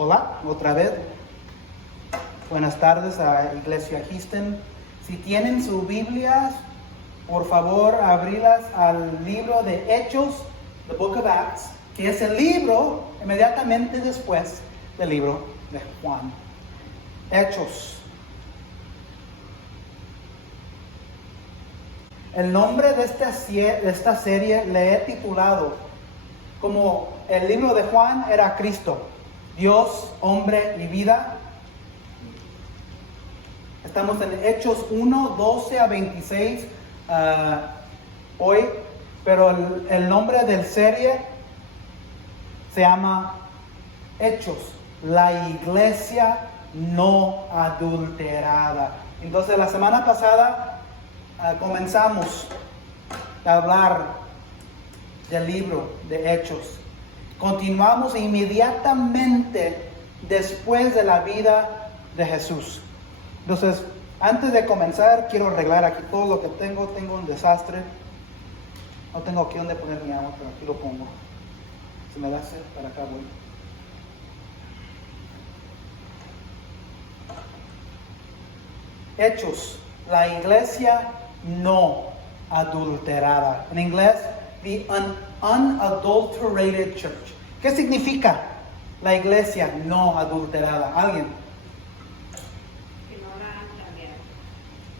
Hola, otra vez. Buenas tardes a Iglesia Houston. Si tienen sus Biblias, por favor, abrirlas al libro de Hechos, the Book of Acts, que es el libro inmediatamente después del libro de Juan. Hechos. El nombre de esta serie le he titulado como el libro de Juan era Cristo, Dios, hombre y vida. Estamos en Hechos 1, 12 a 26 hoy, pero el nombre de la serie se llama Hechos, la iglesia no adulterada. Entonces la semana pasada comenzamos a hablar del libro de Hechos. Continuamos inmediatamente después de la vida de Jesús. Entonces, antes de comenzar, quiero arreglar aquí todo lo que tengo. Tengo un desastre. No tengo aquí donde poner mi agua, pero aquí lo pongo. Si me da sed, para acá voy. Hechos, la iglesia no adulterada. En inglés, the unadulterated church. ¿Qué significa la iglesia no adulterada? ¿Alguien?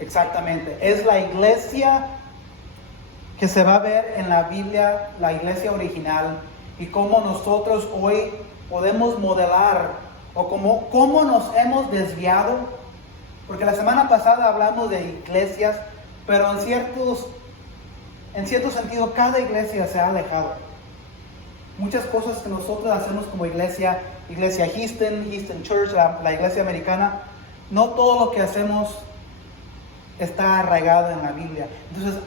Exactamente, es la iglesia que se va a ver en la Biblia, la iglesia original, y cómo nosotros hoy podemos modelar, o cómo nos hemos desviado, porque la semana pasada hablamos de iglesias, pero en cierto sentido cada iglesia se ha alejado. Muchas cosas que nosotros hacemos como iglesia Houston Church, la iglesia americana, no todo lo que hacemos está arraigado en la Biblia. Entonces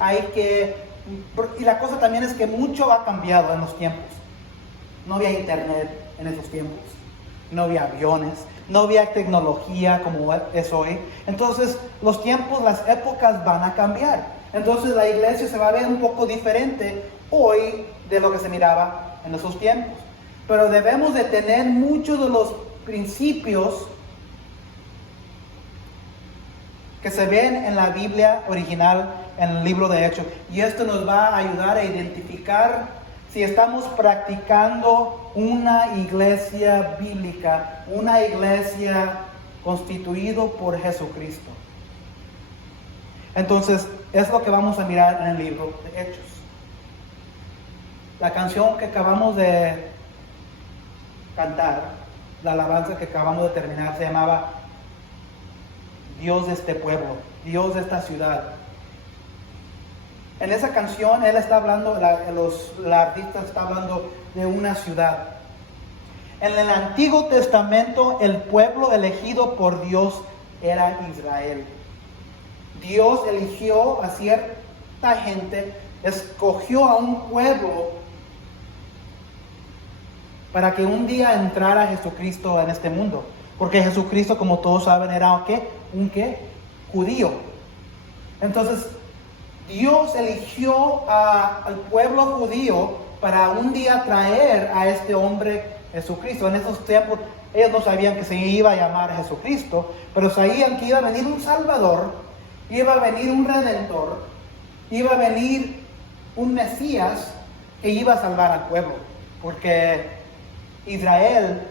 y la cosa también es que mucho ha cambiado en los tiempos. No había internet en esos tiempos, no había aviones, no había tecnología como es hoy. Entonces los tiempos, las épocas van a cambiar. Entonces la iglesia se va a ver un poco diferente hoy de lo que se miraba en esos tiempos. Pero debemos de tener muchos de los principios que se ven en la Biblia original, en el libro de Hechos. Y esto nos va a ayudar a identificar si estamos practicando una iglesia bíblica, una iglesia constituida por Jesucristo. Entonces, es lo que vamos a mirar en el libro de Hechos. La canción que acabamos de cantar, la alabanza que acabamos de terminar, se llamaba Dios de este pueblo, Dios de esta ciudad. En esa canción él está hablando, la artista está hablando de una ciudad. En el Antiguo Testamento el pueblo elegido por Dios era Israel. Dios eligió a cierta gente, escogió a un pueblo para que un día entrara Jesucristo en este mundo. Porque Jesucristo, como todos saben, era ¿un judío. Entonces, Dios eligió al pueblo judío para un día traer a este hombre Jesucristo. En esos tiempos, ellos no sabían que se iba a llamar Jesucristo, pero sabían que iba a venir un Salvador, iba a venir un Redentor, iba a venir un Mesías que iba a salvar al pueblo. Porque Israel,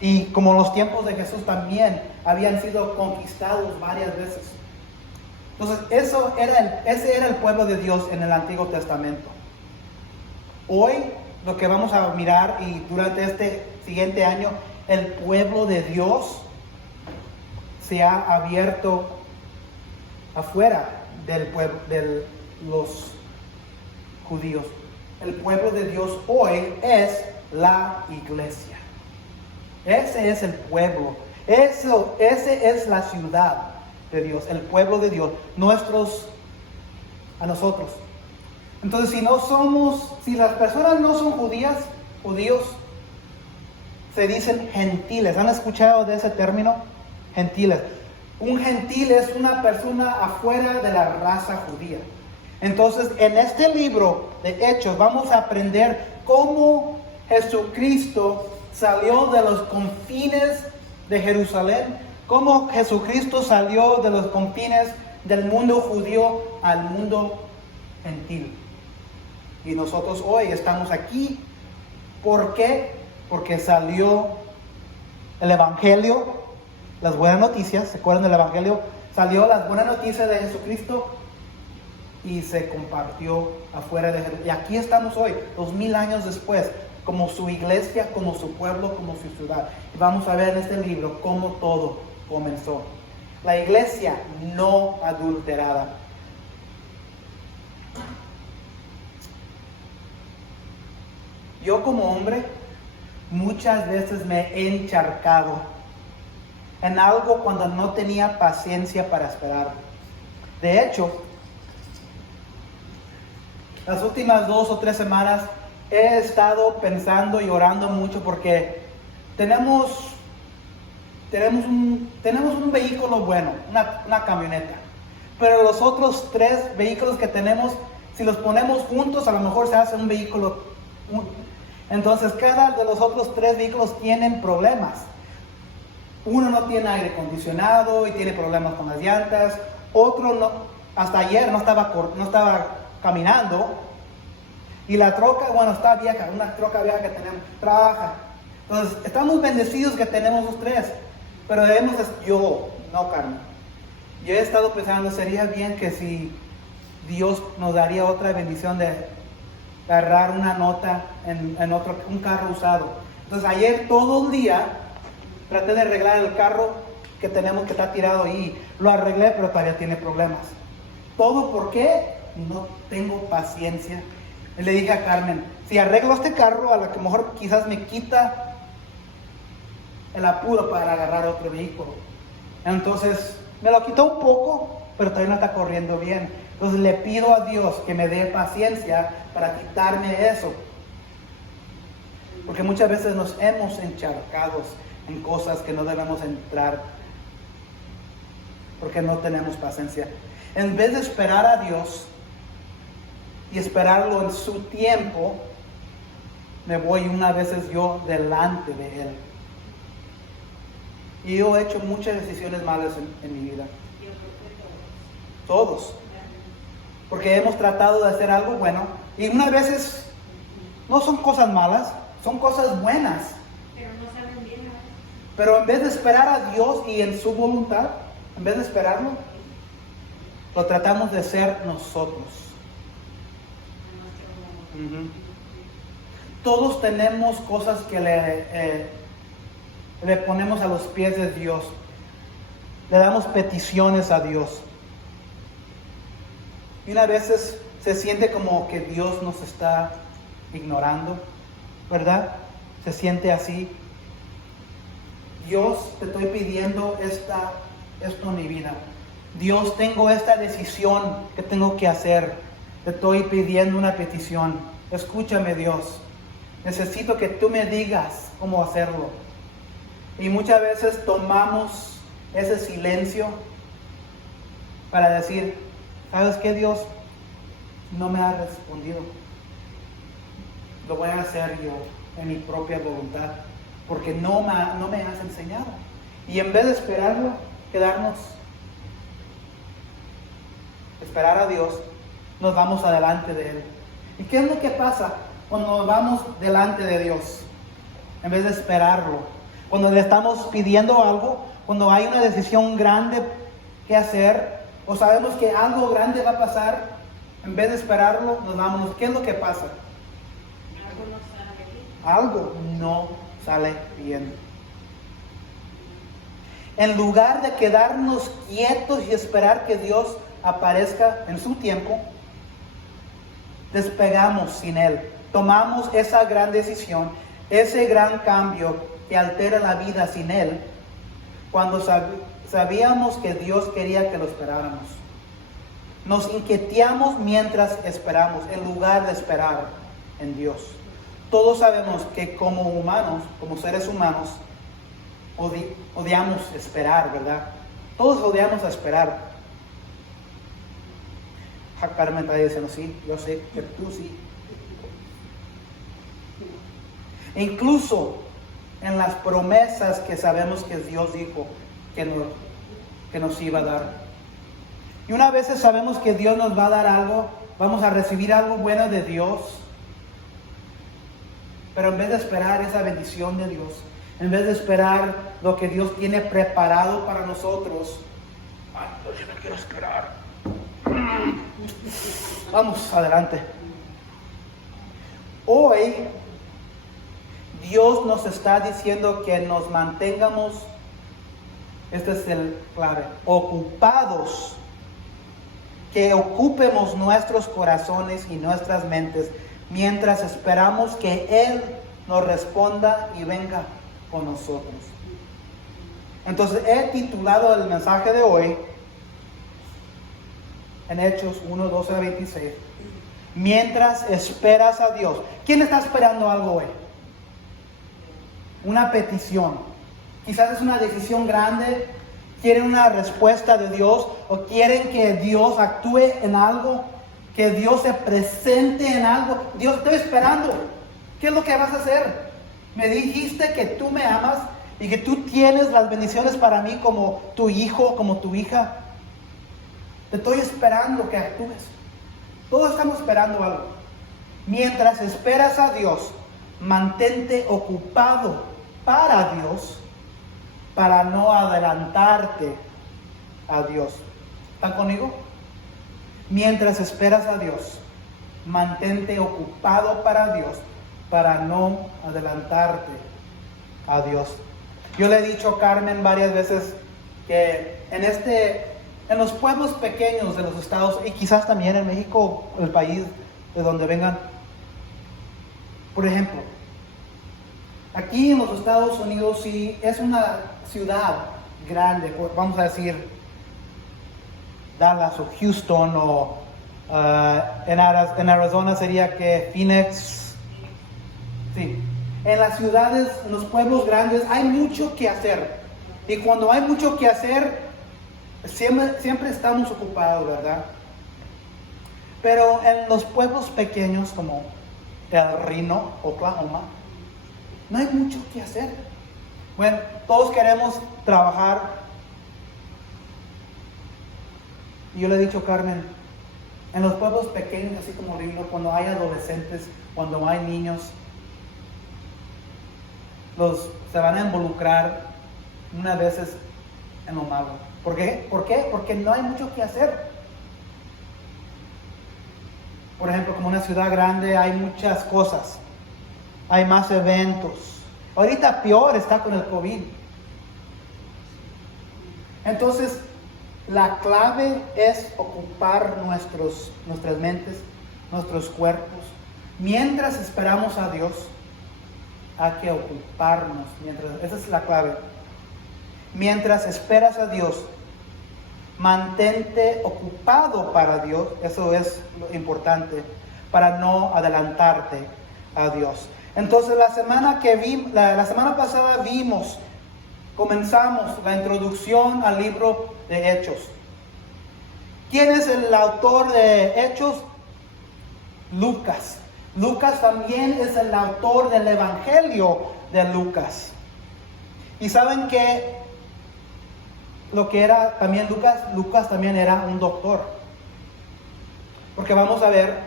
y como los tiempos de Jesús también, habían sido conquistados varias veces. Entonces, ese era el pueblo de Dios en el Antiguo Testamento. Hoy, lo que vamos a mirar, y durante este siguiente año, el pueblo de Dios se ha abierto afuera del pueblo, de los judíos. El pueblo de Dios hoy es la iglesia. Ese es el pueblo. Ese es la ciudad de Dios, el pueblo de Dios, a nosotros. Entonces, si las personas no son judíos, se dicen gentiles. ¿Han escuchado de ese término? Gentiles. Un gentil es una persona afuera de la raza judía. Entonces, en este libro de Hechos vamos a aprender cómo Jesucristo salió de los confines de Jerusalén, cómo Jesucristo salió de los confines del mundo judío al mundo gentil. Y nosotros hoy estamos aquí. ¿Por qué? Porque salió el Evangelio, las buenas noticias. ¿Se acuerdan del Evangelio? Salió las buenas noticias de Jesucristo y se compartió afuera de Jerusalén. Y aquí estamos hoy, 2000 años después, como su iglesia, como su pueblo, como su ciudad. Y vamos a ver en este libro cómo todo comenzó. La iglesia no adulterada. Yo como hombre muchas veces me he encharcado en algo cuando no tenía paciencia para esperar. De hecho, las últimas 2 o 3 semanas he estado pensando y orando mucho porque tenemos un vehículo bueno, una camioneta. Pero los otros 3 vehículos que tenemos, si los ponemos juntos, a lo mejor se hace un vehículo. Entonces, cada de los otros 3 vehículos tienen problemas. Uno no tiene aire acondicionado y tiene problemas con las llantas. Otro no, hasta ayer no estaba caminando. Y la troca, bueno, está vieja, una troca vieja que tenemos, trabaja. Entonces, estamos bendecidos que tenemos los 3. Pero yo, no Carmen, yo he estado pensando, sería bien que si Dios nos daría otra bendición de agarrar una nota en un carro usado. Entonces, ayer todo el día traté de arreglar el carro que tenemos que está tirado ahí. Lo arreglé, pero todavía tiene problemas. ¿Todo por qué? No tengo paciencia. Y le dije a Carmen, si arreglo este carro, a lo que mejor quizás me quita el apuro para agarrar otro vehículo. Entonces, me lo quitó un poco, pero todavía no está corriendo bien. Entonces, le pido a Dios que me dé paciencia para quitarme eso. Porque muchas veces nos hemos encharcado en cosas que no debemos entrar porque no tenemos paciencia. En vez de esperar a Dios y esperarlo en su tiempo, me voy unas veces yo delante de Él. Y yo he hecho muchas decisiones malas en mi vida. Todos. Porque hemos tratado de hacer algo bueno. Y unas veces no son cosas malas, son cosas buenas. Pero no salen bien, ¿no? Pero en vez de esperar a Dios y en su voluntad, en vez de esperarlo, lo tratamos de hacer nosotros. Todos tenemos cosas que le ponemos a los pies de Dios. Le damos peticiones a Dios. Y una veces se siente como que Dios nos está ignorando, ¿verdad? Se siente así. Dios, te estoy pidiendo esto en mi vida. Dios, tengo esta decisión que tengo que hacer. Te estoy pidiendo una petición. Escúchame, Dios. Necesito que tú me digas cómo hacerlo. Y muchas veces tomamos ese silencio para decir, ¿sabes qué, Dios? No me ha respondido. Lo voy a hacer yo en mi propia voluntad, porque no me has enseñado. Y en vez de esperarlo, esperar a Dios, nos vamos adelante de Él. ¿Y qué es lo que pasa cuando nos vamos delante de Dios? En vez de esperarlo, cuando le estamos pidiendo algo, cuando hay una decisión grande que hacer, o sabemos que algo grande va a pasar, en vez de esperarlo, nos vamos. ¿Qué es lo que pasa? Algo no sale bien. En lugar de quedarnos quietos y esperar que Dios aparezca en su tiempo, despegamos sin Él. Tomamos esa gran decisión, ese gran cambio que altera la vida sin Él, cuando sabíamos que Dios quería que lo esperáramos. Nos inquieteamos mientras esperamos, en lugar de esperar en Dios. Todos sabemos que como humanos, como seres humanos, odiamos esperar, ¿verdad? Todos odiamos esperar. Carmen está diciendo, sí, yo sé que tú sí. E incluso en las promesas que sabemos que Dios dijo que nos iba a dar. Y una vez sabemos que Dios nos va a dar algo, vamos a recibir algo bueno de Dios. Pero en vez de esperar esa bendición de Dios, en vez de esperar lo que Dios tiene preparado para nosotros, ay, yo no quiero esperar. Vamos adelante. Hoy Dios nos está diciendo que nos mantengamos, este es el clave, ocupados, que ocupemos nuestros corazones y nuestras mentes mientras esperamos que Él nos responda y venga con nosotros. Entonces he titulado el mensaje de hoy en Hechos 1:12-26, mientras esperas a Dios. ¿Quién está esperando algo hoy? Una petición. Quizás es una decisión grande. ¿Quieren una respuesta de Dios? ¿O quieren que Dios actúe en algo? ¿Que Dios se presente en algo? Dios, estoy esperando. ¿Qué es lo que vas a hacer? Me dijiste que tú me amas y que tú tienes las bendiciones para mí como tu hijo, como tu hija. Te estoy esperando que actúes. Todos estamos esperando algo. Mientras esperas a Dios, mantente ocupado para Dios, para no adelantarte a Dios. ¿Están conmigo? Mientras esperas a Dios, mantente ocupado para Dios, para no adelantarte a Dios. Yo le he dicho a Carmen varias veces que en los pueblos pequeños de los estados, y quizás también en México, el país de donde vengan, por ejemplo, aquí en los Estados Unidos, si es una ciudad grande, vamos a decir Dallas o Houston, o en Arizona sería que Phoenix. Sí. En las ciudades, en los pueblos grandes, hay mucho que hacer. Y cuando hay mucho que hacer, siempre estamos ocupados, ¿verdad? Pero en los pueblos pequeños como El Reno, Oklahoma, no hay mucho que hacer. Bueno, todos queremos trabajar. Y yo le he dicho a Carmen, en los pueblos pequeños, así como Reno, cuando hay adolescentes, cuando hay niños, se van a involucrar unas veces en lo malo. ¿Por qué? ¿Por qué? Porque no hay mucho que hacer. Por ejemplo, como una ciudad grande hay muchas cosas. Hay más eventos. Ahorita peor está con el COVID. Entonces, la clave es ocupar nuestras mentes, nuestros cuerpos. Mientras esperamos a Dios, hay que ocuparnos. Esa es la clave. Mientras esperas a Dios, mantente ocupado para Dios. Eso es lo importante, para no adelantarte a Dios. Entonces la semana pasada comenzamos la introducción al libro de Hechos. ¿Quién es el autor de Hechos? Lucas. Lucas también es el autor del Evangelio de Lucas. Y saben que lo que era también Lucas también era un doctor. Porque vamos a ver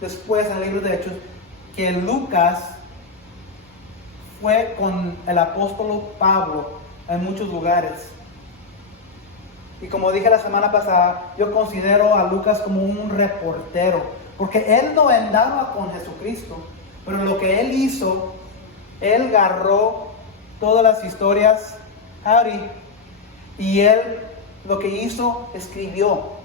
después en el libro de Hechos que Lucas fue con el apóstol Pablo en muchos lugares. Y como dije la semana pasada, yo considero a Lucas como un reportero, porque él no andaba con Jesucristo, pero lo que él hizo, él agarró todas las historias, y él lo que hizo, escribió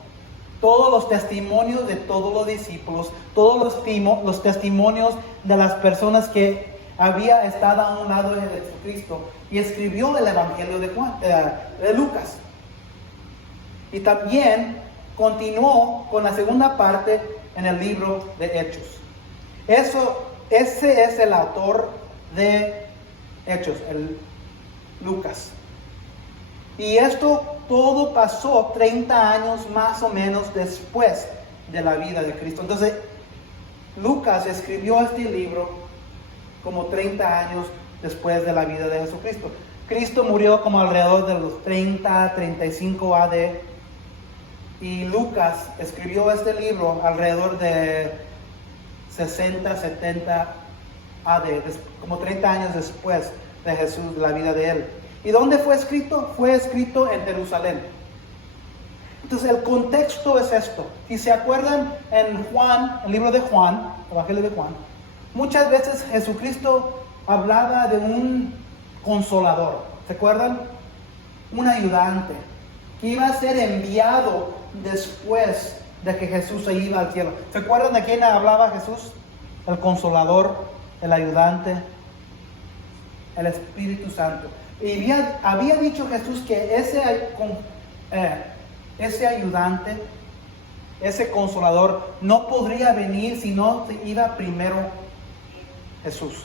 todos los testimonios de todos los discípulos, todos los testimonios de las personas que había estado a un lado de Jesucristo, y escribió el Evangelio de Lucas. Y también continuó con la segunda parte en el libro de Hechos. Ese es el autor de Hechos, el Lucas. Y esto todo pasó 30 años más o menos después de la vida de Cristo. Entonces, Lucas escribió este libro como 30 años después de la vida de Jesucristo. Cristo murió como alrededor de los 30, 35 AD. Y Lucas escribió este libro alrededor de 60, 70 AD, como 30 años después de Jesús, la vida de él. ¿Y dónde fue escrito? Fue escrito en Jerusalén. Entonces el contexto es esto. Si se acuerdan en Juan, el libro de Juan, el Evangelio de Juan, muchas veces Jesucristo hablaba de un consolador. ¿Se acuerdan? Un ayudante que iba a ser enviado después de que Jesús se iba al cielo. ¿Se acuerdan de quién hablaba Jesús? El consolador, el ayudante, el Espíritu Santo. Y había dicho Jesús que ese ayudante, ese consolador, no podría venir si no iba primero Jesús.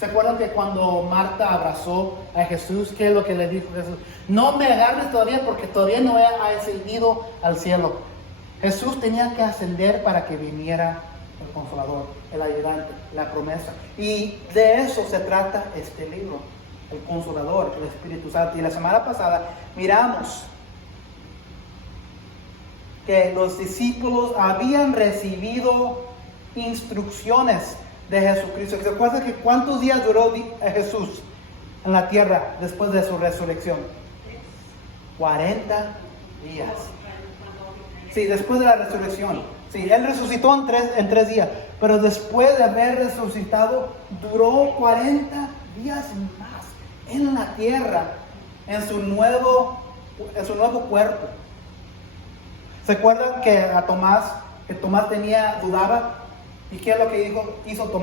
¿Se acuerdan que cuando Marta abrazó a Jesús, qué es lo que le dijo Jesús? No me agarres todavía porque todavía no he ascendido al cielo. Jesús tenía que ascender para que viniera el consolador, el ayudante, la promesa. Y de eso se trata este libro, el consolador, el Espíritu Santo. Y la semana pasada miramos que los discípulos habían recibido instrucciones de Jesucristo. ¿Se acuerdan que cuántos días duró Jesús en la tierra después de su resurrección? 40 días. Sí, después de la resurrección. Sí, Él resucitó en tres días, pero después de haber resucitado, duró 40 días más en la tierra, en su nuevo cuerpo. ¿Se acuerdan que Tomás dudaba? ¿Y qué es lo que hizo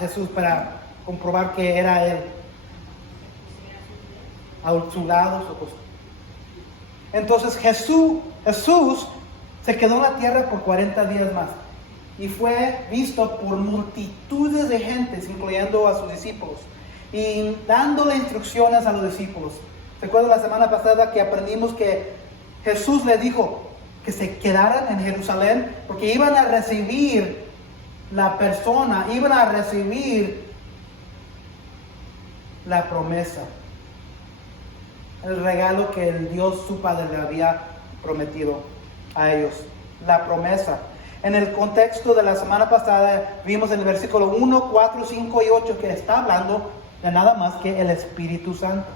Jesús para comprobar que era Él? A su lado, su costado. Entonces Jesús se quedó en la tierra por 40 días más y fue visto por multitudes de gentes, incluyendo a sus discípulos, y dándole instrucciones a los discípulos. ¿Se acuerdan la semana pasada que aprendimos que Jesús le dijo que se quedaran en Jerusalén porque iban a recibir iban a recibir la promesa, el regalo que el Dios su Padre le había prometido a ellos, la promesa. En el contexto de la semana pasada vimos en el versículo 1, 4, 5 y 8 que está hablando de nada más que el Espíritu Santo.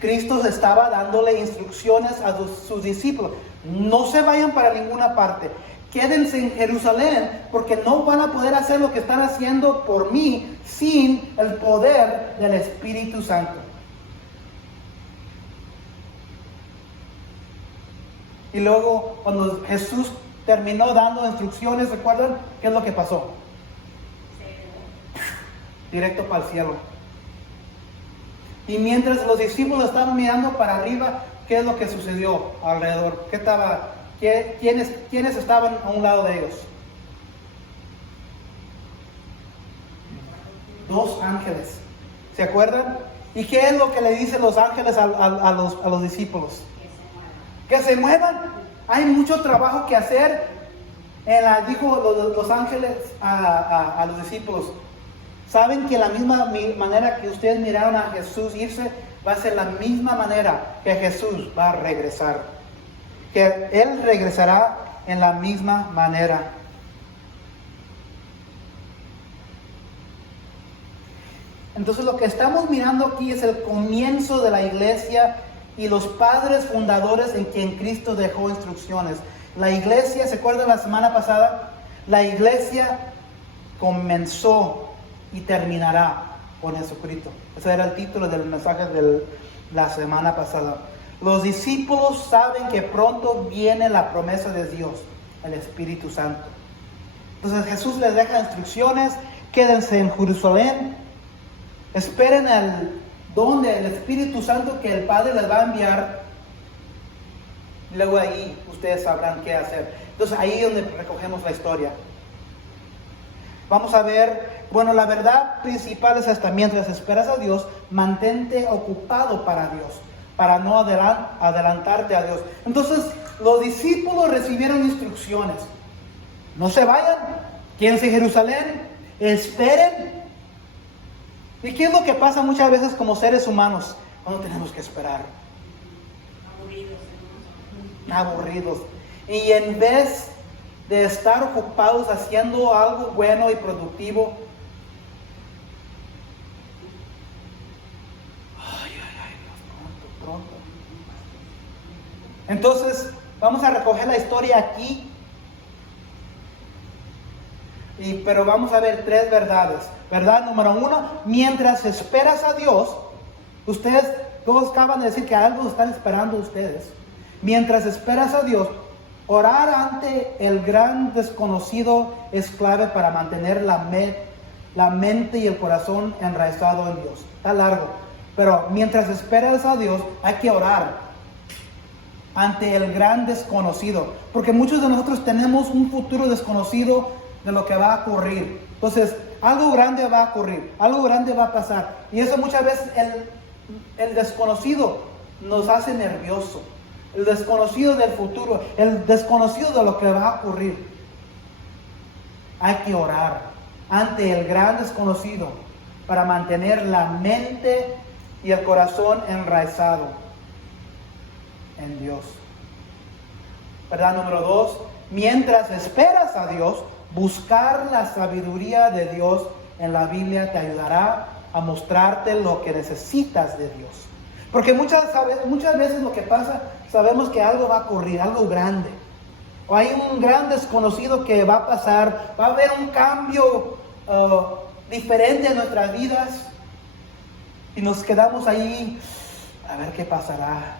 Cristo estaba dándole instrucciones a sus discípulos: no se vayan para ninguna parte, quédense en Jerusalén, porque no van a poder hacer lo que están haciendo por mí sin el poder del Espíritu Santo. Y luego, cuando Jesús terminó dando instrucciones, ¿recuerdan qué es lo que pasó? Directo para el cielo. Y mientras los discípulos estaban mirando para arriba, ¿qué es lo que sucedió alrededor? ¿Quiénes estaban a un lado de ellos? 2 ángeles. ¿Se acuerdan? ¿Y qué es lo que le dicen los ángeles a los discípulos? Que se muevan. Hay mucho trabajo que hacer. Dijo los ángeles a los discípulos: saben que la misma manera que ustedes miraron a Jesús irse, va a ser la misma manera que Jesús va a regresar. Que Él regresará en la misma manera. Entonces lo que estamos mirando aquí es el comienzo de la iglesia y los padres fundadores en quien Cristo dejó instrucciones. La iglesia, ¿se acuerdan la semana pasada? La iglesia comenzó y terminará con Jesucristo. Ese era el título del mensaje de la semana pasada. Los discípulos saben que pronto viene la promesa de Dios, el Espíritu Santo. Entonces Jesús les deja instrucciones: quédense en Jerusalén, esperen el don del Espíritu Santo que el Padre les va a enviar. Luego ahí ustedes sabrán qué hacer. Entonces ahí es donde recogemos la historia. Vamos a ver, la verdad principal es esta: mientras esperas a Dios, mantente ocupado para Dios, para no adelantarte a Dios. Entonces los discípulos recibieron instrucciones: no se vayan, Quédense en Jerusalén, esperen. ¿Y qué es lo que pasa muchas veces como seres humanos cuando tenemos que esperar? Aburridos. Y en vez de estar ocupados haciendo algo bueno y productivo, pronto. Entonces, vamos a recoger la historia aquí. Pero vamos a ver 3 verdades. Verdad número 1, mientras esperas a Dios, ustedes todos acaban de decir que algo están esperando ustedes. Mientras esperas a Dios, orar ante el gran desconocido es clave para mantener la mente y el corazón enraizado en Dios. Está largo, pero mientras esperas a Dios hay que orar ante el gran desconocido, porque muchos de nosotros tenemos un futuro desconocido de lo que va a ocurrir. Entonces, algo grande va a ocurrir, algo grande va a pasar, y eso muchas veces el desconocido nos hace nervioso. El desconocido del futuro, el desconocido de lo que va a ocurrir. Hay que orar ante el gran desconocido para mantener la mente y el corazón enraizado en Dios. Verdad número 2, mientras esperas a Dios, buscar la sabiduría de Dios en la Biblia te ayudará a mostrarte lo que necesitas de Dios. Porque muchas veces lo que pasa, sabemos que algo va a ocurrir, algo grande. O hay un gran desconocido que va a pasar, va a haber un cambio diferente en nuestras vidas. Y nos quedamos ahí a ver qué pasará.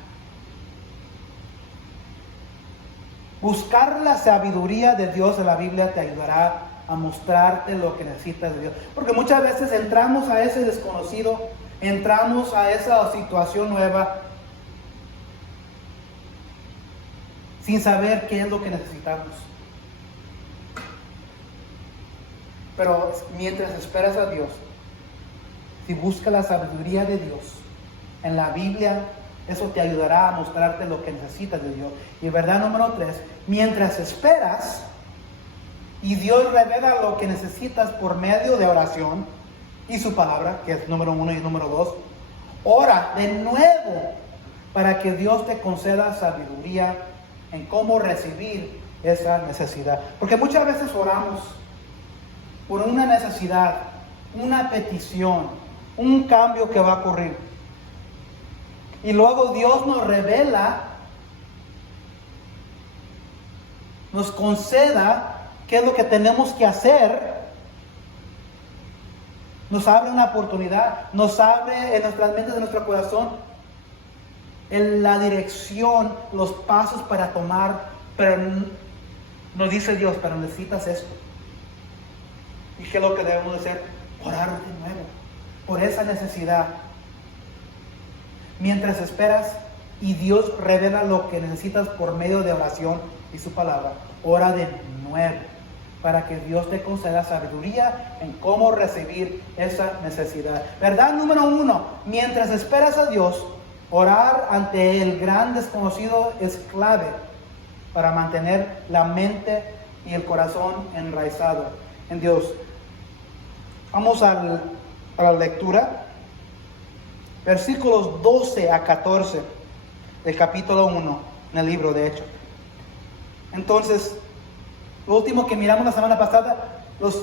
Buscar la sabiduría de Dios en la Biblia te ayudará a mostrarte lo que necesitas de Dios. Porque muchas veces entramos a ese desconocido, entramos a esa situación nueva sin saber qué es lo que necesitamos. Pero mientras esperas a Dios, si buscas la sabiduría de Dios en la Biblia, eso te ayudará a mostrarte lo que necesitas de Dios. Y verdad número 3, mientras esperas y Dios revela lo que necesitas por medio de oración y su palabra, que es número 1 y número 2, ora de nuevo para que Dios te conceda sabiduría en cómo recibir esa necesidad. Porque muchas veces oramos por una necesidad, una petición, un cambio que va a ocurrir. Y luego Dios nos revela, nos conceda qué es lo que tenemos que hacer. Nos abre una oportunidad, nos abre en nuestras mentes, en nuestro corazón, en la dirección, los pasos para tomar. Pero nos dice Dios, pero necesitas esto. ¿Y qué es lo que debemos hacer? Orar de nuevo por esa necesidad. Mientras esperas y Dios revela lo que necesitas por medio de oración y su palabra, ora de nuevo para que Dios te conceda sabiduría en cómo recibir esa necesidad. Verdad número 1, mientras esperas a Dios, orar ante el gran desconocido es clave para mantener la mente y el corazón enraizado en Dios. Vamos a la lectura. Versículos 12 a 14 del capítulo 1 en el libro de Hechos. Entonces, lo último que miramos la semana pasada, los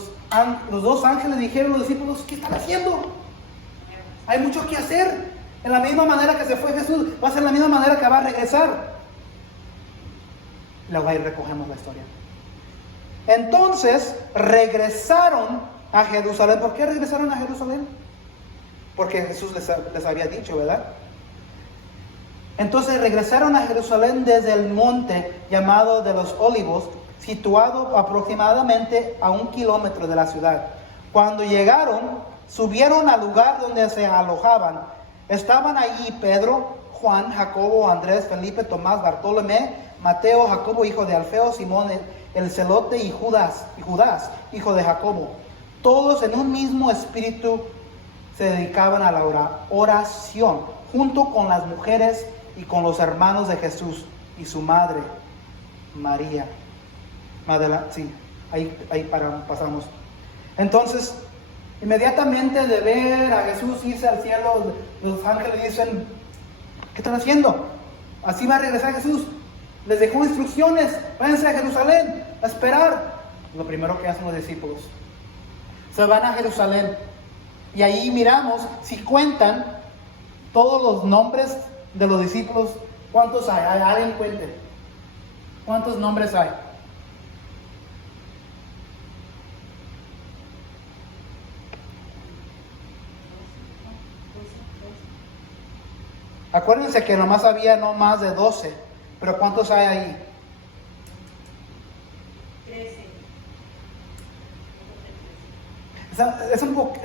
2 ángeles dijeron a los discípulos, ¿qué están haciendo? Hay mucho que hacer. En la misma manera que se fue Jesús, va a ser la misma manera que va a regresar. Luego ahí recogemos la historia. Entonces, regresaron a Jerusalén. ¿Por qué regresaron a Jerusalén? Porque Jesús les había dicho, ¿verdad? Entonces regresaron a Jerusalén desde el monte llamado de los Olivos, situado aproximadamente a 1 kilómetro de la ciudad. Cuando llegaron, subieron al lugar donde se alojaban. Estaban allí Pedro, Juan, Jacobo, Andrés, Felipe, Tomás, Bartolomé, Mateo, Jacobo, hijo de Alfeo, Simón, el celote, y Judas, hijo de Jacobo. Todos en un mismo espíritu se dedicaban a la oración, junto con las mujeres y con los hermanos de Jesús y su madre, María. pasamos. Entonces, inmediatamente de ver a Jesús irse al cielo, los ángeles dicen, ¿qué están haciendo? Así va a regresar Jesús. Les dejó instrucciones, váyanse a Jerusalén a esperar. Lo primero que hacen los discípulos, se van a Jerusalén. Y ahí miramos, si cuentan todos los nombres de los discípulos, ¿cuántos hay? Alguien cuente. ¿Cuántos nombres hay? Acuérdense que nomás había no más de 12, pero ¿cuántos hay ahí? 13.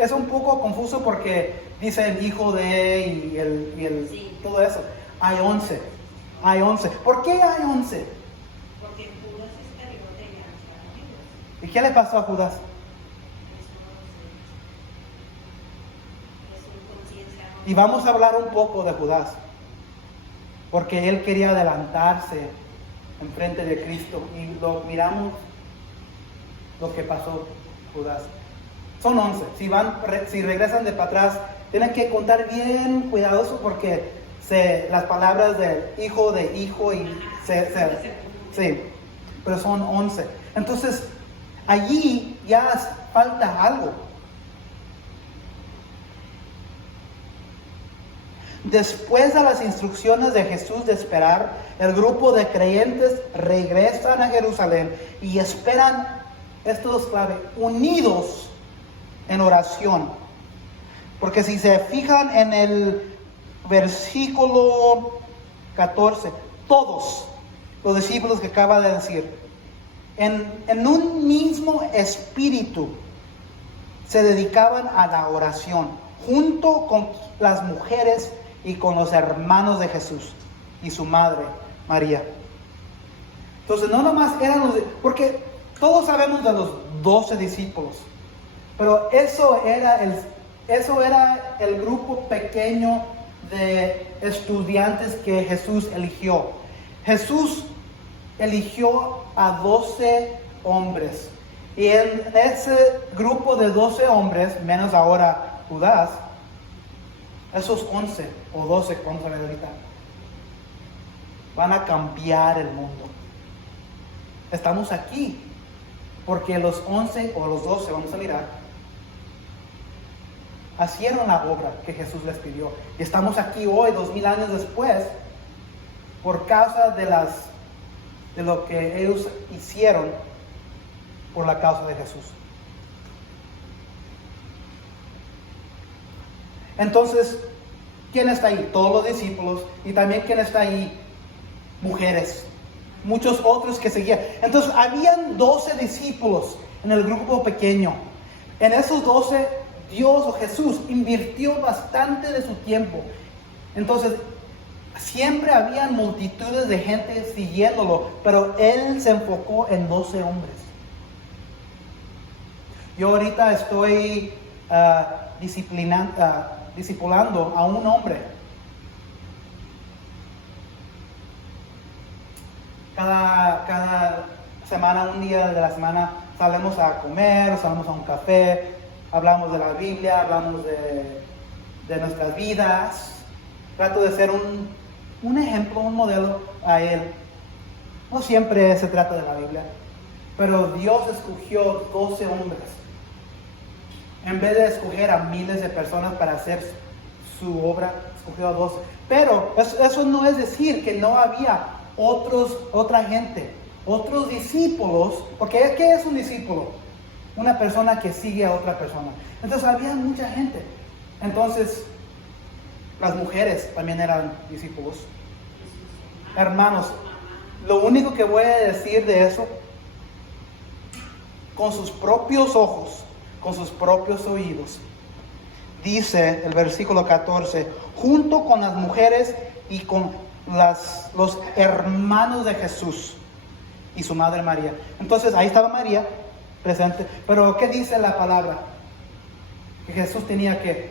Es un poco confuso porque dicen hijo de Sí. todo eso. Hay 11. Hay 11. ¿Por qué hay 11? Porque Judas Iscariote ya estaba vivo. ¿Y qué le pasó a Judas? Es su conciencia. Y vamos a hablar un poco de Judas, porque él quería adelantarse enfrente de Cristo y lo miramos lo que pasó Judas. Son 11. Si regresan de para atrás, tienen que contar bien cuidadoso porque las palabras del hijo de hijo sí, pero son 11. Entonces, allí ya falta algo. Después de las instrucciones de Jesús de esperar, el grupo de creyentes regresan a Jerusalén y esperan, esto es clave, unidos en oración. Porque si se fijan en el versículo 14, todos los discípulos que acaba de decir, en un mismo espíritu se dedicaban a la oración, junto con las mujeres y con los hermanos de Jesús y su madre, María. Entonces, no nomás eran porque todos sabemos de los 12 discípulos, pero eso era el grupo pequeño de estudiantes que Jesús eligió. Jesús eligió a 12 hombres. Y en ese grupo de 12 hombres, menos ahora Judas, esos 11 o 12, vamos a ver ahorita, van a cambiar el mundo. Estamos aquí porque los 11 o los 12, vamos a mirar, hicieron la obra que Jesús les pidió. Y estamos aquí hoy, 2000 años después, por causa de lo que ellos hicieron por la causa de Jesús. Entonces, ¿quién está ahí? Todos los discípulos. Y también ¿quién está ahí? Mujeres. Muchos otros que seguían. Entonces, habían 12 discípulos en el grupo pequeño. En esos 12, Dios o Jesús invirtió bastante de su tiempo. Entonces, siempre habían multitudes de gente siguiéndolo, pero Él se enfocó en 12 hombres. Yo ahorita estoy discipulando a un hombre. Cada semana, un día de la semana, salimos a comer, salimos a un café, hablamos de la Biblia, hablamos de nuestras vidas. Trato de ser un ejemplo, un modelo a él. No siempre se trata de la Biblia, pero Dios escogió 12 hombres en vez de escoger a miles de personas para hacer su obra. Escogió a 12. Pero eso no es decir que no había otra gente, otros discípulos, porque ¿qué es un discípulo? Una persona que sigue a otra persona. Entonces había mucha gente. Entonces las mujeres también eran discípulos. Hermanos, lo único que voy a decir de eso, con sus propios ojos, con sus propios oídos, dice el versículo 14, junto con las mujeres y con los hermanos de Jesús y su madre María. Entonces ahí estaba María presente, pero ¿qué dice la palabra? Que Jesús tenía que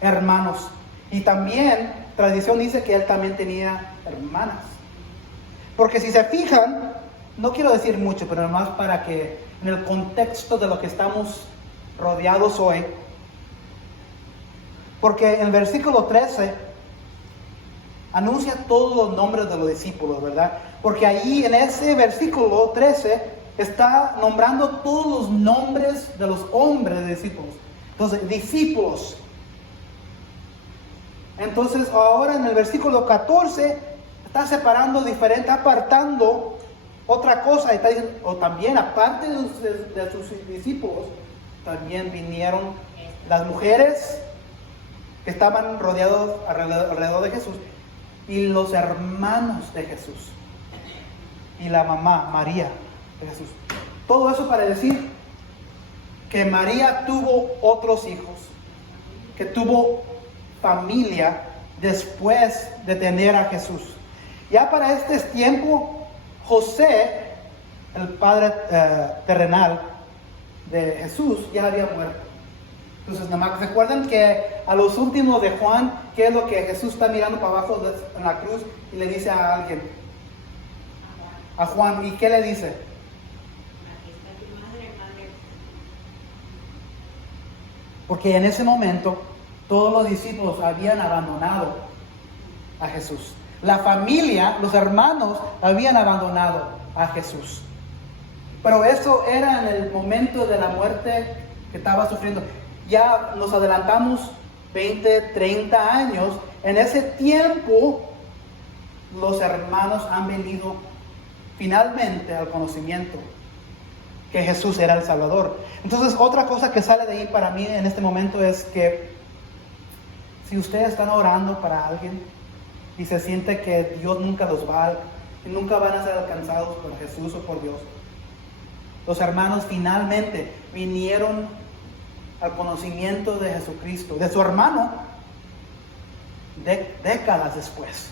hermanos. Y también tradición dice que él también tenía hermanas. Porque si se fijan, no quiero decir mucho, pero nomás para que en el contexto de lo que estamos rodeados hoy. Porque en el versículo 13 anuncia todos los nombres de los discípulos, ¿verdad? Porque ahí en ese versículo 13 está nombrando todos los nombres de los hombres de discípulos. Entonces, discípulos. Entonces, ahora en el versículo 14 está separando diferente, apartando otra cosa. Está diciendo, o también, aparte de sus discípulos, también vinieron las mujeres que estaban rodeados alrededor de Jesús y los hermanos de Jesús y la mamá María de Jesús. Todo eso para decir que María tuvo otros hijos, que tuvo familia después de tener a Jesús. Ya para este tiempo, José, el padre terrenal de Jesús, ya había muerto. Entonces, nada más recuerden que a los últimos de Juan, ¿qué es lo que Jesús está mirando para abajo en la cruz y le dice a alguien? A Juan. ¿Y qué le dice? Aquí está tu madre, madre. Porque en ese momento todos los discípulos habían abandonado a Jesús. La familia, los hermanos, habían abandonado a Jesús. Pero eso era en el momento de la muerte que estaba sufriendo. Ya nos adelantamos 20, 30 años. En ese tiempo, los hermanos han venido finalmente al conocimiento que Jesús era el Salvador. Entonces, otra cosa que sale de ahí para mí en este momento es que si ustedes están orando para alguien y se siente que Dios nunca los va, que nunca van a ser alcanzados por Jesús o por Dios, los hermanos finalmente vinieron al conocimiento de Jesucristo, de su hermano, décadas después.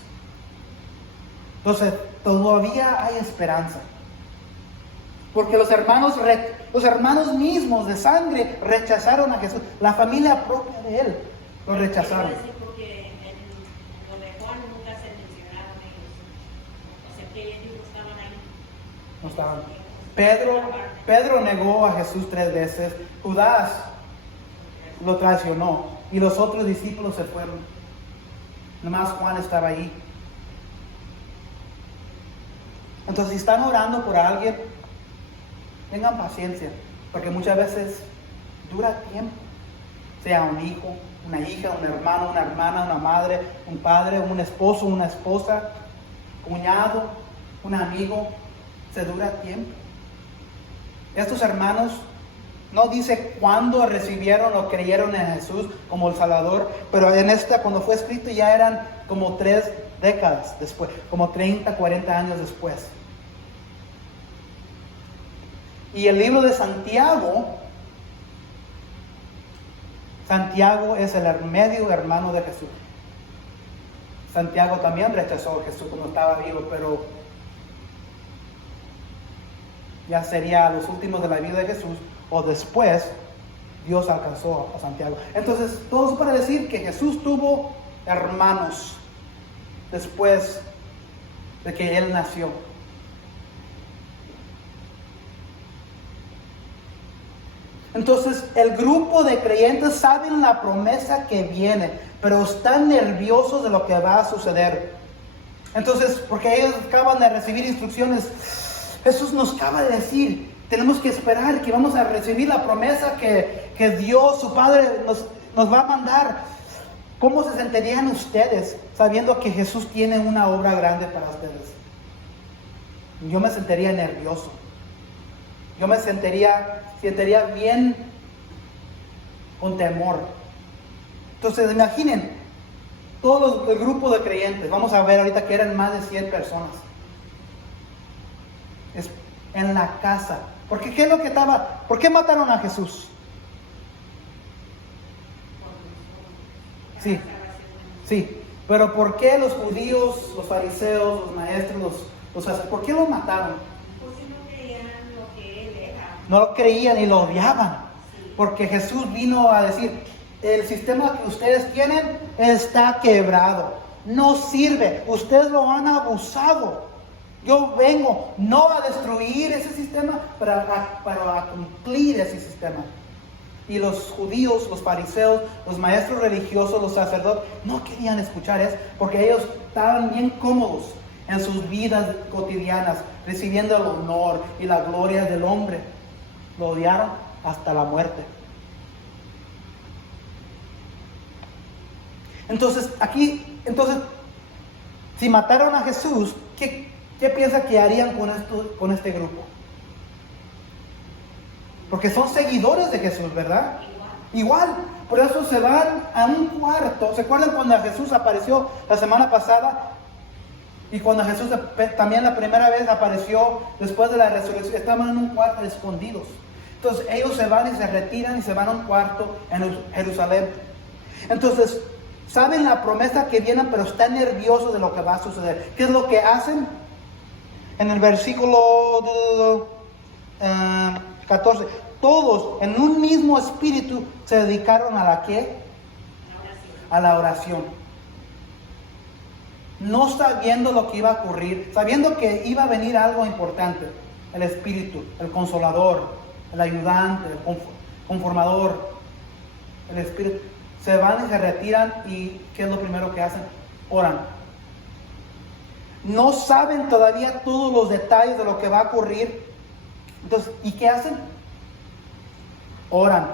Entonces, todavía hay esperanza. Porque los hermanos mismos de sangre rechazaron a Jesús. La familia propia de él lo rechazaron. Porque en lo de Juan nunca se mencionaron ellos. O sea, que ellos no estaban ahí. No estaban. Pedro negó a Jesús 3 veces. Judas lo traicionó. Y los otros discípulos se fueron. Nomás Juan estaba ahí. Entonces, si están orando por alguien, tengan paciencia, porque muchas veces dura tiempo. Sea un hijo, una hija, un hermano, una hermana, una madre, un padre, un esposo, una esposa, cuñado, un amigo, se dura tiempo. Estos hermanos no dice cuándo recibieron o creyeron en Jesús como el Salvador, pero en cuando fue escrito ya eran como 3 décadas después, como 30, 40 años después. Y el libro de Santiago es el medio hermano de Jesús. Santiago también rechazó a Jesús cuando estaba vivo, pero ya sería los últimos de la vida de Jesús, o después Dios alcanzó a Santiago. Entonces, todo eso para decir que Jesús tuvo hermanos después de que Él nació. Entonces, el grupo de creyentes saben la promesa que viene, pero están nerviosos de lo que va a suceder. Entonces, porque ellos acaban de recibir instrucciones, Jesús nos acaba de decir, tenemos que esperar que vamos a recibir la promesa que Dios, su Padre, nos va a mandar. ¿Cómo se sentirían ustedes sabiendo que Jesús tiene una obra grande para ustedes? Yo me sentiría nervioso. Yo me sentiría bien con temor. Entonces, imaginen, el grupo de creyentes, vamos a ver ahorita que eran más de 100 personas. Es en la casa. Porque ¿qué es lo que estaba? ¿Por qué mataron a Jesús? Sí, pero ¿por qué los judíos, los fariseos, los maestros, ¿por qué lo mataron? Porque no creían lo que él era. No lo creían y lo odiaban. Porque Jesús vino a decir, el sistema que ustedes tienen está quebrado. No sirve. Ustedes lo han abusado. Yo vengo no a destruir ese sistema, pero a cumplir ese sistema. Y los judíos, los fariseos, los maestros religiosos, los sacerdotes, no querían escuchar eso, porque ellos estaban bien cómodos en sus vidas cotidianas, recibiendo el honor y la gloria del hombre. Lo odiaron hasta la muerte. Entonces, si mataron a Jesús, ¿qué piensa que harían con este grupo? Porque son seguidores de Jesús, ¿verdad? Igual. Por eso se van a un cuarto. ¿Se acuerdan cuando Jesús apareció la semana pasada? Y cuando Jesús también la primera vez apareció después de la resurrección, estaban en un cuarto escondidos. Entonces ellos se van y se retiran y se van a un cuarto en Jerusalén. Entonces, saben la promesa que viene, pero están nerviosos de lo que va a suceder. ¿Qué es lo que hacen? En el versículo 14, todos en un mismo espíritu se dedicaron a la ¿qué? A la oración. No sabiendo lo que iba a ocurrir, sabiendo que iba a venir algo importante, el Espíritu, el Consolador, el Ayudante, el Conformador, el Espíritu. Se van y se retiran y ¿qué es lo primero que hacen? Oran. No saben todavía todos los detalles de lo que va a ocurrir. Entonces, ¿y qué hacen? Oran.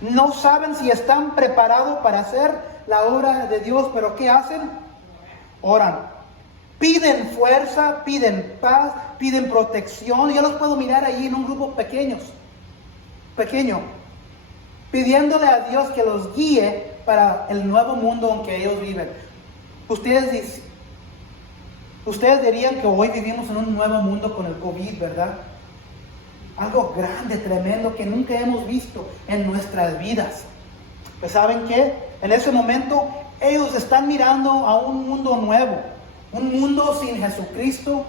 No saben si están preparados para hacer la obra de Dios, pero ¿qué hacen? Oran. Piden fuerza, piden paz, piden protección. Yo los puedo mirar allí en un grupo pequeño, pidiéndole a Dios que los guíe para el nuevo mundo en que ellos viven. Ustedes dirían que hoy vivimos en un nuevo mundo con el COVID, ¿verdad? Algo grande, tremendo, que nunca hemos visto en nuestras vidas. Pues ¿saben qué? En ese momento ellos están mirando a un mundo nuevo. Un mundo sin Jesucristo.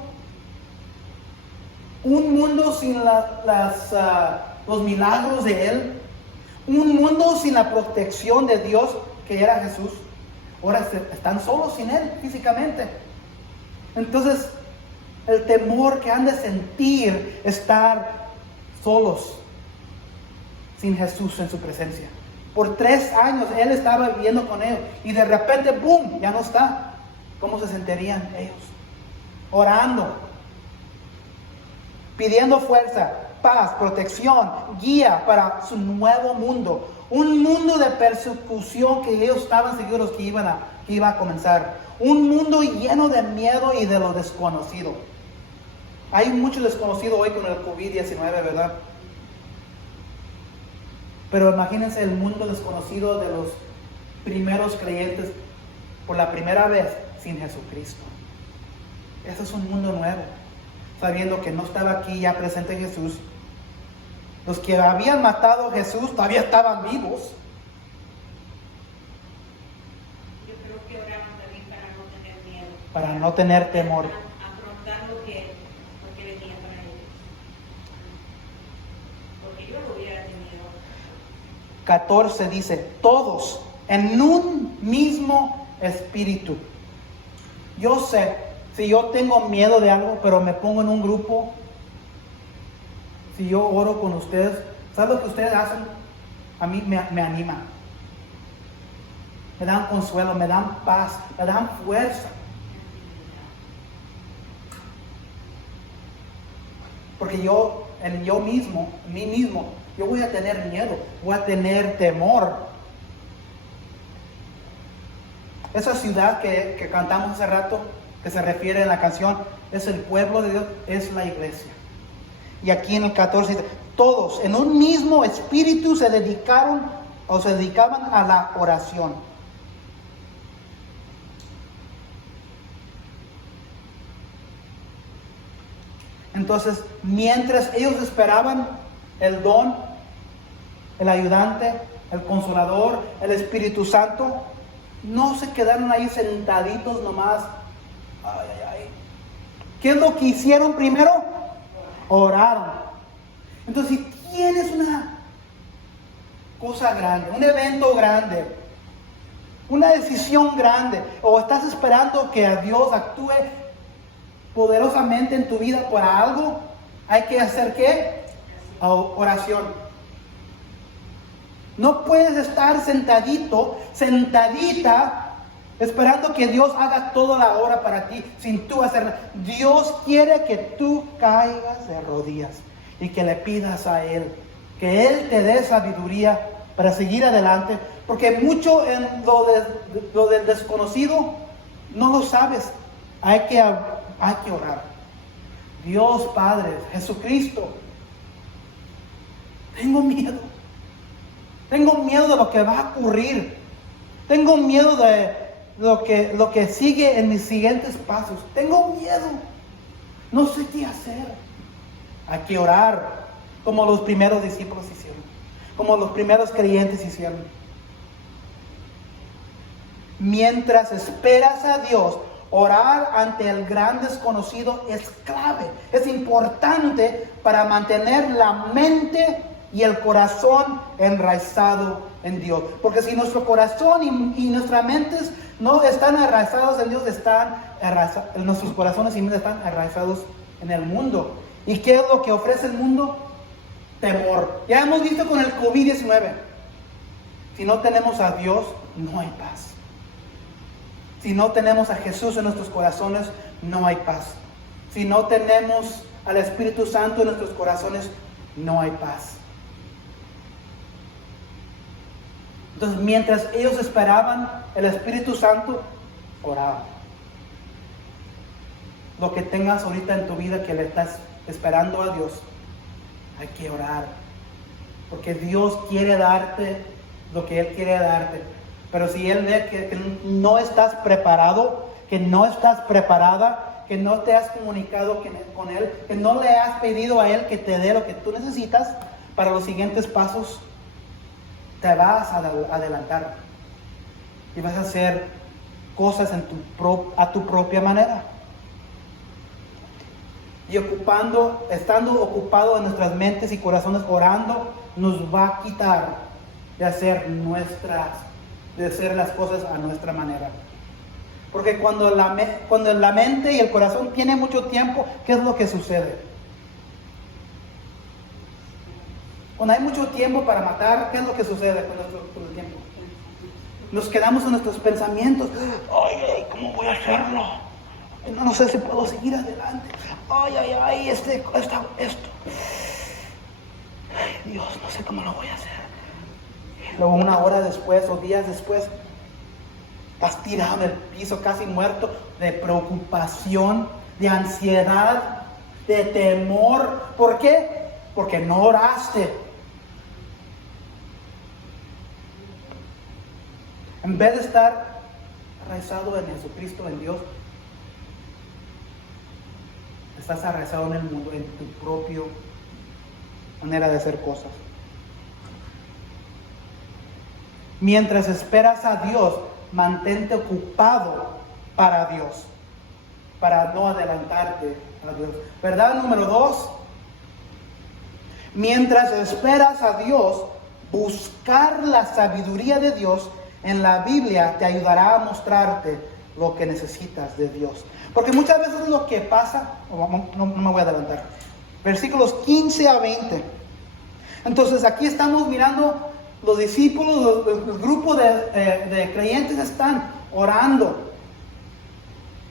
Un mundo sin los milagros de Él. Un mundo sin la protección de Dios, que era Jesús. Ahora están solos sin Él físicamente. Entonces, el temor que han de sentir estar solos, sin Jesús en su presencia. Por 3 años Él estaba viviendo con ellos y de repente, ¡boom!, ya no está. ¿Cómo se sentirían ellos? Orando, pidiendo fuerza, paz, protección, guía para su nuevo mundo. Un mundo de persecución que ellos estaban seguros que iba a comenzar. Un mundo lleno de miedo y de lo desconocido. Hay mucho desconocido hoy con el COVID-19, ¿verdad? Pero imagínense el mundo desconocido de los primeros creyentes por la primera vez sin Jesucristo. Ese es un mundo nuevo, sabiendo que no estaba aquí ya presente Jesús. Los que habían matado a Jesús todavía estaban vivos. Yo creo que oraban también para no tener miedo. Para no tener temor. Afrontar lo que venía para ellos. Porque yo lo hubiera tenido. 14 dice, todos en un mismo espíritu. Yo sé, si yo tengo miedo de algo, pero me pongo en un grupo, si yo oro con ustedes, ¿saben lo que ustedes hacen? A mí me anima. Me dan consuelo, me dan paz, me dan fuerza. Porque en mí mismo, yo voy a tener miedo, voy a tener temor. Esa ciudad que cantamos hace rato, que se refiere en la canción, es el pueblo de Dios, es la iglesia. Y aquí en el 14 dice, todos en un mismo espíritu se dedicaban a la oración. Entonces, mientras ellos esperaban el don, el ayudante, el consolador, el Espíritu Santo, no se quedaron ahí sentaditos nomás. ¿Qué es lo que hicieron primero? Oraron. Entonces, si tienes una cosa grande, un evento grande, una decisión grande, o estás esperando que Dios actúe poderosamente en tu vida por algo, hay que hacer ¿qué? Oración. No puedes estar sentadito, sentadita, esperando que Dios haga toda la obra para ti, sin tú hacerla. Dios quiere que tú caigas de rodillas y que le pidas a Él, que Él te dé sabiduría para seguir adelante, porque mucho en lo del desconocido no lo sabes. Hay que orar. Dios Padre, Jesucristo, tengo miedo. Tengo miedo de lo que va a ocurrir. Tengo miedo de lo que sigue en mis siguientes pasos. Tengo miedo. No sé qué hacer. Hay que orar como los primeros discípulos hicieron, como los primeros creyentes hicieron. Mientras esperas a Dios, orar ante el gran desconocido es clave. Es importante para mantener la mente y el corazón enraizado en Dios. Porque si nuestro corazón y nuestras mentes no están enraizados en Dios, nuestros corazones y mentes están enraizados en el mundo. ¿Y qué es lo que ofrece el mundo? Temor. Ya hemos visto con el COVID-19. Si no tenemos a Dios, no hay paz. Si no tenemos a Jesús en nuestros corazones, no hay paz. Si no tenemos al Espíritu Santo en nuestros corazones, no hay paz. Entonces, mientras ellos esperaban el Espíritu Santo, oraban. Lo que tengas ahorita en tu vida que le estás esperando a Dios, hay que orar. Porque Dios quiere darte lo que Él quiere darte. Pero si Él ve que no estás preparado, que no estás preparada, que no te has comunicado con Él, que no le has pedido a Él que te dé lo que tú necesitas para los siguientes pasos, te vas a adelantar y vas a hacer cosas a tu propia manera. Y estando ocupado en nuestras mentes y corazones orando, nos va a quitar de hacer las cosas a nuestra manera. Porque cuando la mente y el corazón tienen mucho tiempo, ¿qué es lo que sucede? Cuando hay mucho tiempo para matar, ¿qué es lo que sucede con el tiempo? Nos quedamos en nuestros pensamientos. Ay, ¿cómo voy a hacerlo? No sé si puedo seguir adelante. Ay, esto. Ay, Dios, no sé cómo lo voy a hacer. Y luego 1 hora después o días después, estás tirado en el piso casi muerto de preocupación, de ansiedad, de temor. ¿Por qué? Porque no oraste. En vez de estar arraizado en Jesucristo, en Dios, estás arraizado en el mundo, en tu propia manera de hacer cosas. Mientras esperas a Dios, mantente ocupado para Dios, para no adelantarte a Dios. ¿Verdad? Número 2. Mientras esperas a Dios, buscar la sabiduría de Dios en la Biblia te ayudará a mostrarte lo que necesitas de Dios. Porque muchas veces lo que pasa, no me voy a adelantar, versículos 15 a 20. Entonces aquí estamos mirando los discípulos, el grupo de creyentes están orando.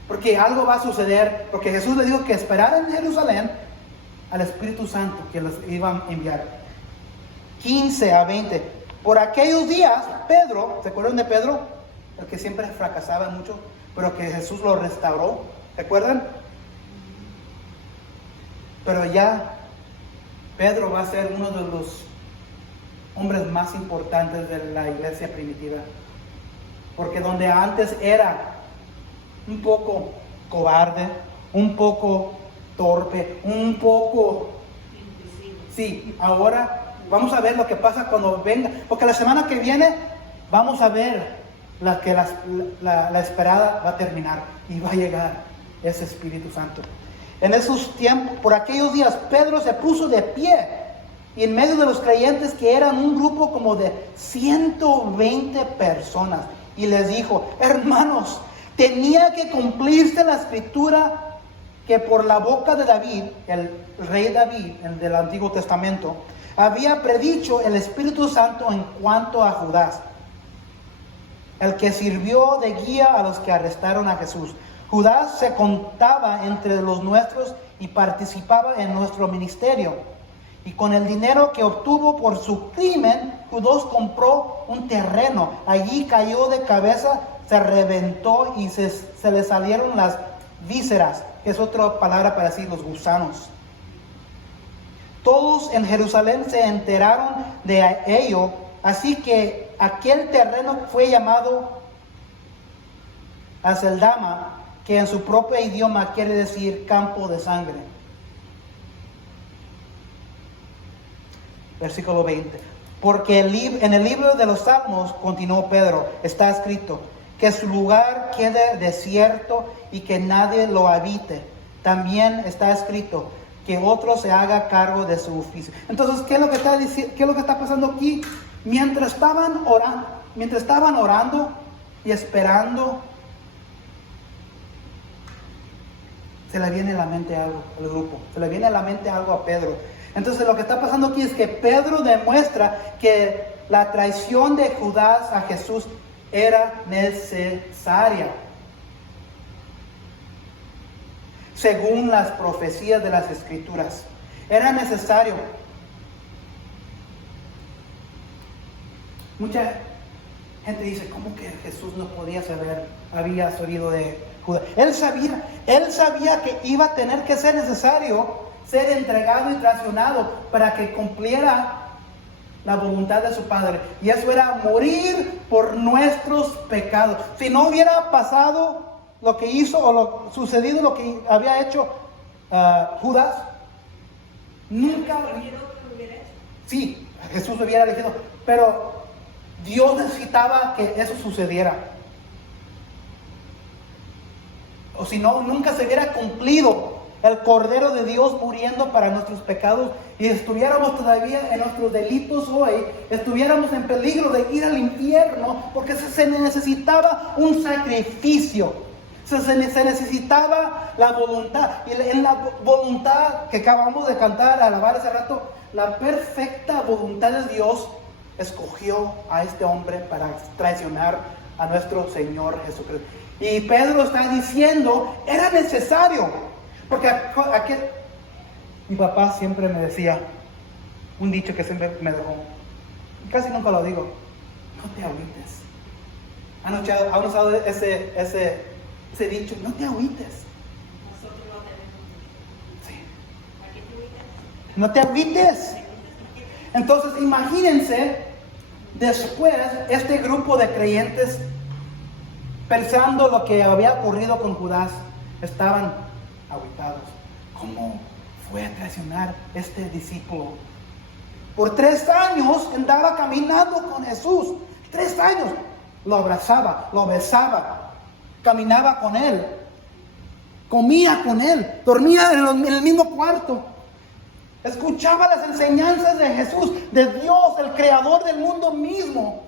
Porque algo va a suceder, porque Jesús les dijo que esperaran en Jerusalén al Espíritu Santo que les iban a enviar. 15 a 20. Por aquellos días, Pedro, ¿se acuerdan de Pedro? El que siempre fracasaba mucho, pero que Jesús lo restauró. ¿Se acuerdan? Pero ya Pedro va a ser uno de los hombres más importantes de la iglesia primitiva. Porque donde antes era un poco cobarde, un poco torpe, un poco... Sí, ahora vamos a ver lo que pasa cuando venga. Porque la semana que viene vamos a ver la esperada va a terminar y va a llegar ese Espíritu Santo. En esos tiempos, por aquellos días, Pedro se puso de pie y en medio de los creyentes, que eran un grupo como de 120 personas, y les dijo: hermanos, tenía que cumplirse la escritura que por la boca de David, el rey David, el del Antiguo Testamento, había predicho el Espíritu Santo en cuanto a Judas, el que sirvió de guía a los que arrestaron a Jesús. Judas se contaba entre los nuestros y participaba en nuestro ministerio. Y con el dinero que obtuvo por su crimen, Judas compró un terreno. Allí cayó de cabeza, se reventó y se le salieron las vísceras, que es otra palabra para decir los gusanos. Todos en Jerusalén se enteraron de ello, así que aquel terreno fue llamado Aceldama, que en su propio idioma quiere decir campo de sangre. Versículo 20. Porque en el libro de los Salmos, continuó Pedro, está escrito, que su lugar quede desierto y que nadie lo habite. También está escrito, que otro se haga cargo de su oficio. Entonces, ¿qué es lo que está diciendo? ¿Qué es lo que está pasando aquí? Mientras estaban orando y esperando, se le viene a la mente algo al grupo, se le viene a la mente algo a Pedro. Entonces lo que está pasando aquí es que Pedro demuestra que la traición de Judas a Jesús era necesaria, según las profecías de las Escrituras. Era necesario. Mucha gente dice, ¿cómo que Jesús no podía saber, había salido de Judas? Él sabía que iba a tener que ser necesario ser entregado y traicionado para que cumpliera la voluntad de su Padre. Y eso era morir por nuestros pecados. Si no hubiera pasado lo que hizo o sucedido lo que había hecho Judas, nunca... Sí, Jesús lo hubiera elegido, pero Dios necesitaba que eso sucediera. O si no, nunca se hubiera cumplido el Cordero de Dios muriendo para nuestros pecados y estuviéramos todavía en nuestros delitos hoy, estuviéramos en peligro de ir al infierno, porque se necesitaba un sacrificio, se necesitaba la voluntad. Y en la voluntad que acabamos de cantar, alabar hace rato, la perfecta voluntad de Dios escogió a este hombre para traicionar a nuestro Señor Jesucristo. Y Pedro está diciendo, era necesario. Porque mi papá siempre me decía un dicho que siempre me dejó, casi nunca lo digo, no te agüites. ¿Han usado ese dicho? No te agüites. Nosotros lo tenemos. Sí. ¿Para qué te agüitas? No te agüites. Entonces imagínense después este grupo de creyentes pensando lo que había ocurrido con Judas, estaban agüitados. ¿Cómo fue a traicionar este discípulo? Por 3 años andaba caminando con Jesús. 3 años. Lo abrazaba, lo besaba, caminaba con él, comía con él, dormía en el mismo cuarto. Escuchaba las enseñanzas de Jesús, de Dios, el creador del mundo mismo.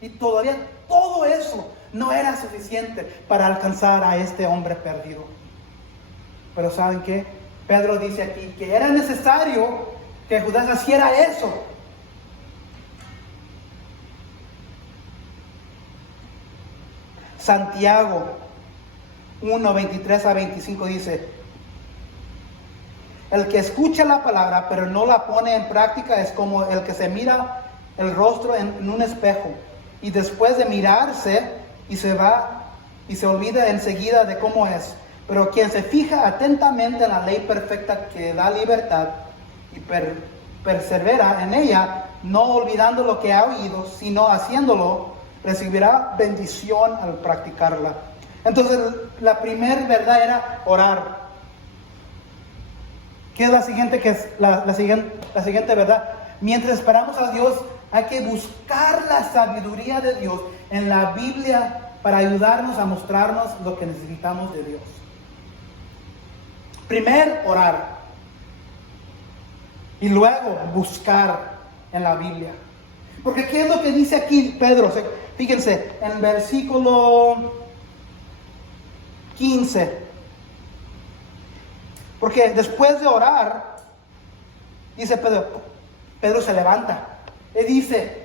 Y todavía todo eso no era suficiente para alcanzar a este hombre perdido. Pero ¿saben qué? Pedro dice aquí que era necesario que Judas hiciera eso. Santiago 1, 23 a 25 dice: el que escucha la palabra pero no la pone en práctica es como el que se mira el rostro en un espejo y después de mirarse y se va y se olvida enseguida de cómo es. Pero quien se fija atentamente en la ley perfecta que da libertad y persevera en ella, no olvidando lo que ha oído, sino haciéndolo, recibirá bendición al practicarla. Entonces, la primera verdad era orar. ¿Qué es la siguiente? Que es la siguiente verdad. Mientras esperamos a Dios, hay que buscar la sabiduría de Dios en la Biblia para ayudarnos a mostrarnos lo que necesitamos de Dios. Primero, orar. Y luego, buscar en la Biblia. Porque ¿qué es lo que dice aquí Pedro? Fíjense, en versículo 15. Porque después de orar, dice Pedro se levanta y dice,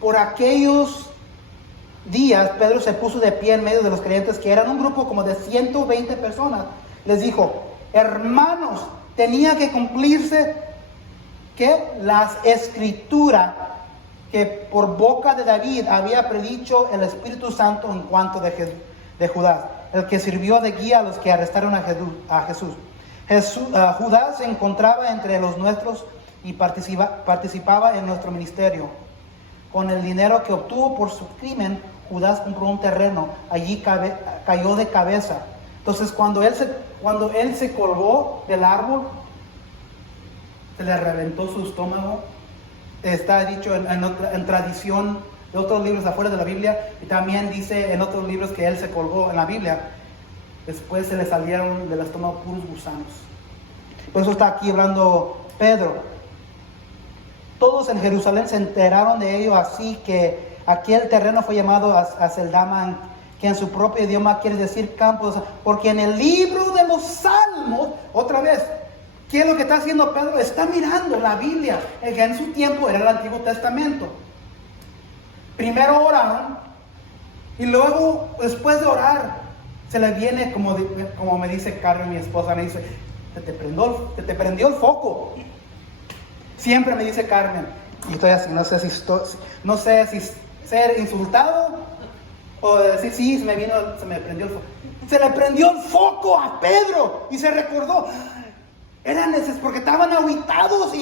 por aquellos días Pedro se puso de pie en medio de los creyentes, que eran un grupo como de 120 personas. Les dijo, hermanos, tenía que cumplirse que las escrituras que por boca de David había predicho el Espíritu Santo en cuanto de Judas, el que sirvió de guía a los que arrestaron a Jesús. Judas se encontraba entre los nuestros y participaba en nuestro ministerio. Con el dinero que obtuvo por su crimen, Judas compró un terreno. Allí cayó de cabeza. Entonces, cuando él se colgó del árbol, se le reventó su estómago. Está dicho en tradición de otros libros afuera de la Biblia, y también dice en otros libros que él se colgó en la Biblia. Después se le salieron del estómago puros gusanos. Por eso está aquí hablando Pedro. Todos en Jerusalén se enteraron de ello, así que aquel terreno fue llamado Aceldama, que en su propio idioma quiere decir campos, porque en el libro de los Salmos, otra vez, ¿qué es lo que está haciendo Pedro? Está mirando la Biblia, que en su tiempo era el Antiguo Testamento. Primero oraron, y luego, después de orar, se le viene, como me dice Carmen, mi esposa, me dice, se te prendió el foco. Siempre me dice Carmen, y estoy así, no sé si ser insultado o decir, sí, se me prendió el foco. Se le prendió el foco a Pedro y se recordó. Eran necesarios porque estaban aguitados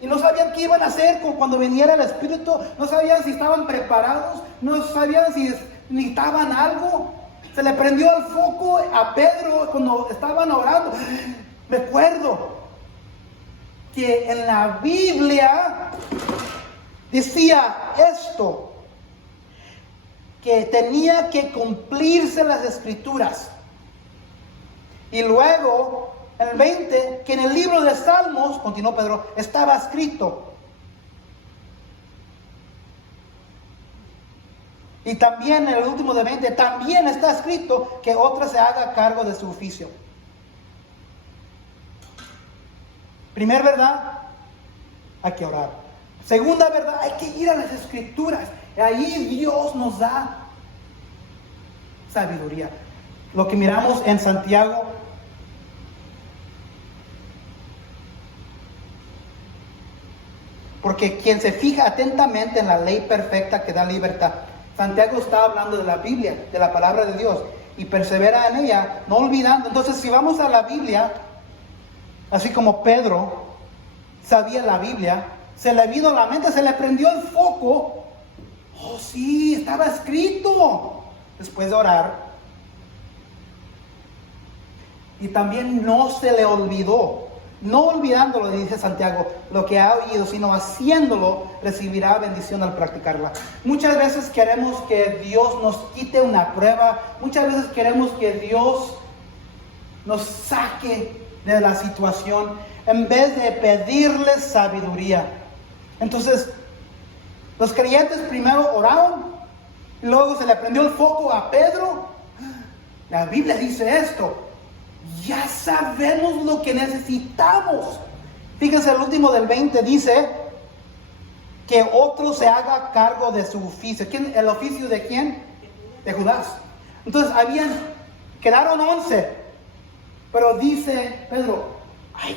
y no sabían qué iban a hacer cuando viniera el Espíritu. No sabían si estaban preparados, no sabían si necesitaban algo. Se le prendió el foco a Pedro cuando estaban orando. Recuerdo que en la Biblia decía esto, que tenía que cumplirse las escrituras. Y luego, en el 20, que en el libro de Salmos, continuó Pedro, estaba escrito. Y también en el último de 20, también está escrito que otra se haga cargo de su oficio. Primera verdad, hay que orar. Segunda verdad, hay que ir a las escrituras. Y ahí Dios nos da sabiduría. Lo que miramos en Santiago, porque quien se fija atentamente en la ley perfecta que da libertad. Santiago está hablando de la Biblia, de la palabra de Dios, y persevera en ella, no olvidando. Entonces, si vamos a la Biblia, así como Pedro sabía la Biblia, se le vino a la mente, se le prendió el foco. Oh, sí, estaba escrito. Después de orar. Y también no se le olvidó. No olvidándolo, dice Santiago, lo que ha oído, sino haciéndolo, recibirá bendición al practicarla. Muchas veces queremos que Dios nos quite una prueba. Muchas veces queremos que Dios nos saque de la situación en vez de pedirle sabiduría. Entonces, los creyentes primero oraron, y luego se le prendió el foco a Pedro. La Biblia dice esto. Ya sabemos lo que necesitamos. Fíjense, el último del 20 dice que otro se haga cargo de su oficio. ¿El oficio de quién? De Judas. Entonces quedaron 11. Pero dice Pedro, hay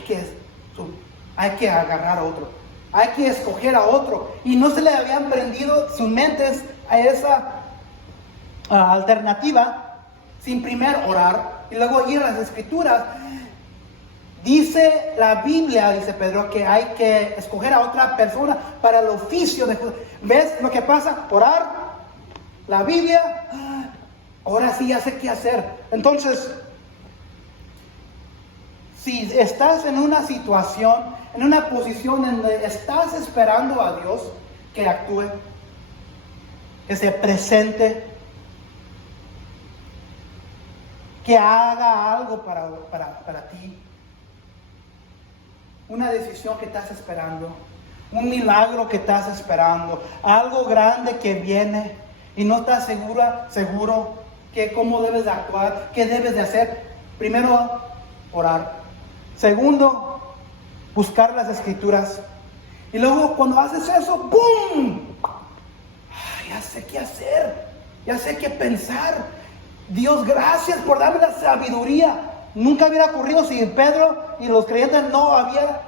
que agarrar a otro. Hay que escoger a otro. Y no se le habían prendido sus mentes a esa alternativa sin primero orar y luego ir a las escrituras. Dice la Biblia, dice Pedro, que hay que escoger a otra persona para el oficio de Judas. ¿Ves lo que pasa? Orar, la Biblia, ahora sí ya sé qué hacer. Entonces, si estás en una situación, en una posición en donde estás esperando a Dios que actúe, que se presente, que haga algo para ti, una decisión que estás esperando, un milagro que estás esperando, algo grande que viene y no estás seguro que cómo debes de actuar, qué debes de hacer, primero orar. Segundo, buscar las escrituras. Y luego cuando haces eso, ¡boom! Ya sé qué hacer, ya sé qué pensar. Dios, gracias por darme la sabiduría. Nunca hubiera ocurrido si Pedro y los creyentes no habían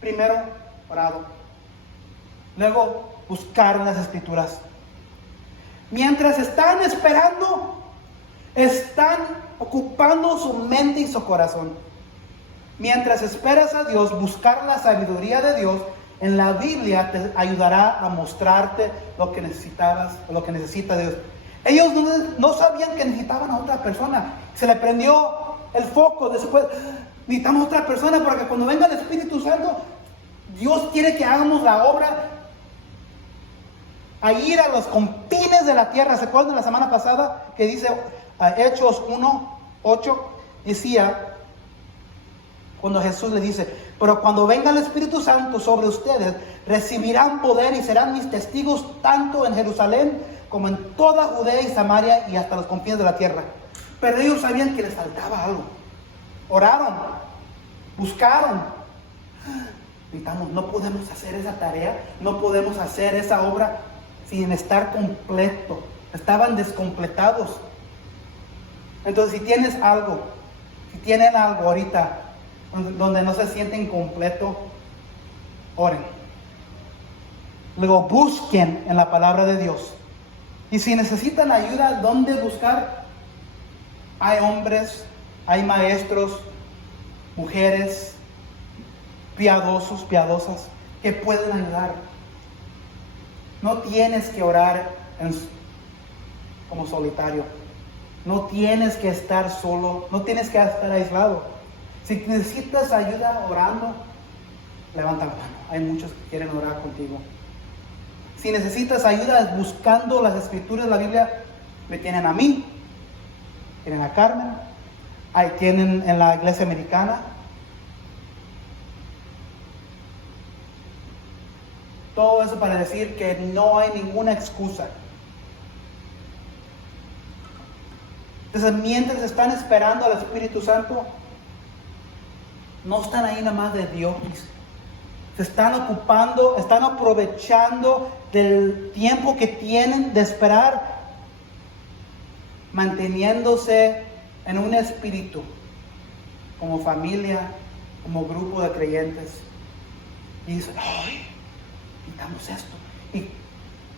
primero orado. Luego buscar las escrituras. Mientras están esperando, están ocupando su mente y su corazón. Mientras esperas a Dios, buscar la sabiduría de Dios en la Biblia te ayudará a mostrarte lo que necesitabas, lo que necesita Dios. Ellos no sabían que necesitaban a otra persona. Se le prendió el foco después. Necesitamos otra persona porque cuando venga el Espíritu Santo, Dios quiere que hagamos la obra a ir a los confines de la tierra. ¿Se acuerdan la semana pasada que dice Hechos 1:8? Decía, cuando Jesús le dice, pero cuando venga el Espíritu Santo sobre ustedes, recibirán poder y serán mis testigos tanto en Jerusalén como en toda Judea y Samaria y hasta los confines de la tierra. Pero ellos sabían que les faltaba algo. Oraron, buscaron. No podemos hacer esa tarea, no podemos hacer esa obra sin estar completo. Estaban descompletados. Entonces, si tienen algo ahorita donde no se sienten completo, oren. Luego busquen en la palabra de Dios. Y si necesitan ayuda, ¿dónde buscar? Hay hombres, hay maestros, mujeres, piadosos, piadosas, que pueden ayudar. No tienes que orar como solitario. No tienes que estar solo, no tienes que estar aislado. Si necesitas ayuda orando, levanta la mano. Hay muchos que quieren orar contigo. Si necesitas ayuda buscando las escrituras de la Biblia, me tienen a mí, tienen a Carmen, ahí tienen en la iglesia americana. Todo eso para decir que no hay ninguna excusa. Entonces, mientras están esperando al Espíritu Santo, no están ahí nada más de Dios. Se están ocupando, están aprovechando del tiempo que tienen de esperar, manteniéndose en un espíritu, como familia, como grupo de creyentes. Y dicen, ¡ay! Necesitamos esto. Y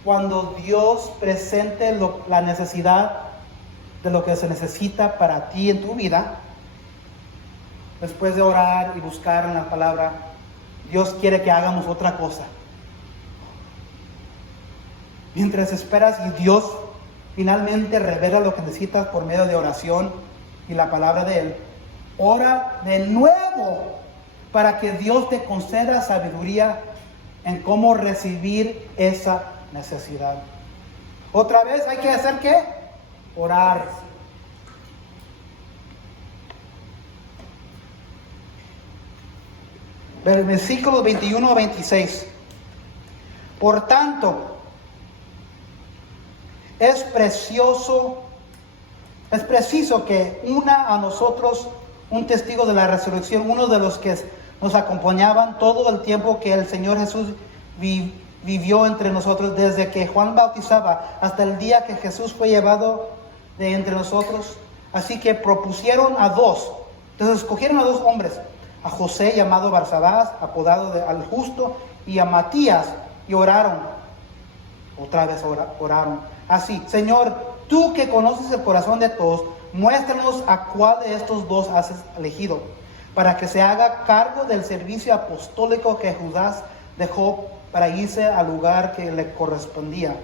cuando Dios presente la necesidad de lo que se necesita para ti en tu vida, después de orar y buscar en la palabra, Dios quiere que hagamos otra cosa. Mientras esperas y Dios finalmente revela lo que necesitas por medio de oración y la palabra de Él, ora de nuevo para que Dios te conceda sabiduría en cómo recibir esa necesidad. Otra vez hay que hacer ¿qué? Orar. Versículos 21 a 26. Por tanto, es preciso que una a nosotros un testigo de la resurrección, uno de los que nos acompañaban todo el tiempo que el Señor Jesús vivió entre nosotros, desde que Juan bautizaba hasta el día que Jesús fue llevado de entre nosotros. Así que propusieron a dos. Entonces escogieron a dos hombres, a José llamado Barsabás, apodado al Justo, y a Matías, y oraron. Otra vez oraron. Así, Señor, tú que conoces el corazón de todos, muéstranos a cuál de estos dos has elegido, para que se haga cargo del servicio apostólico que Judas dejó para irse al lugar que le correspondía.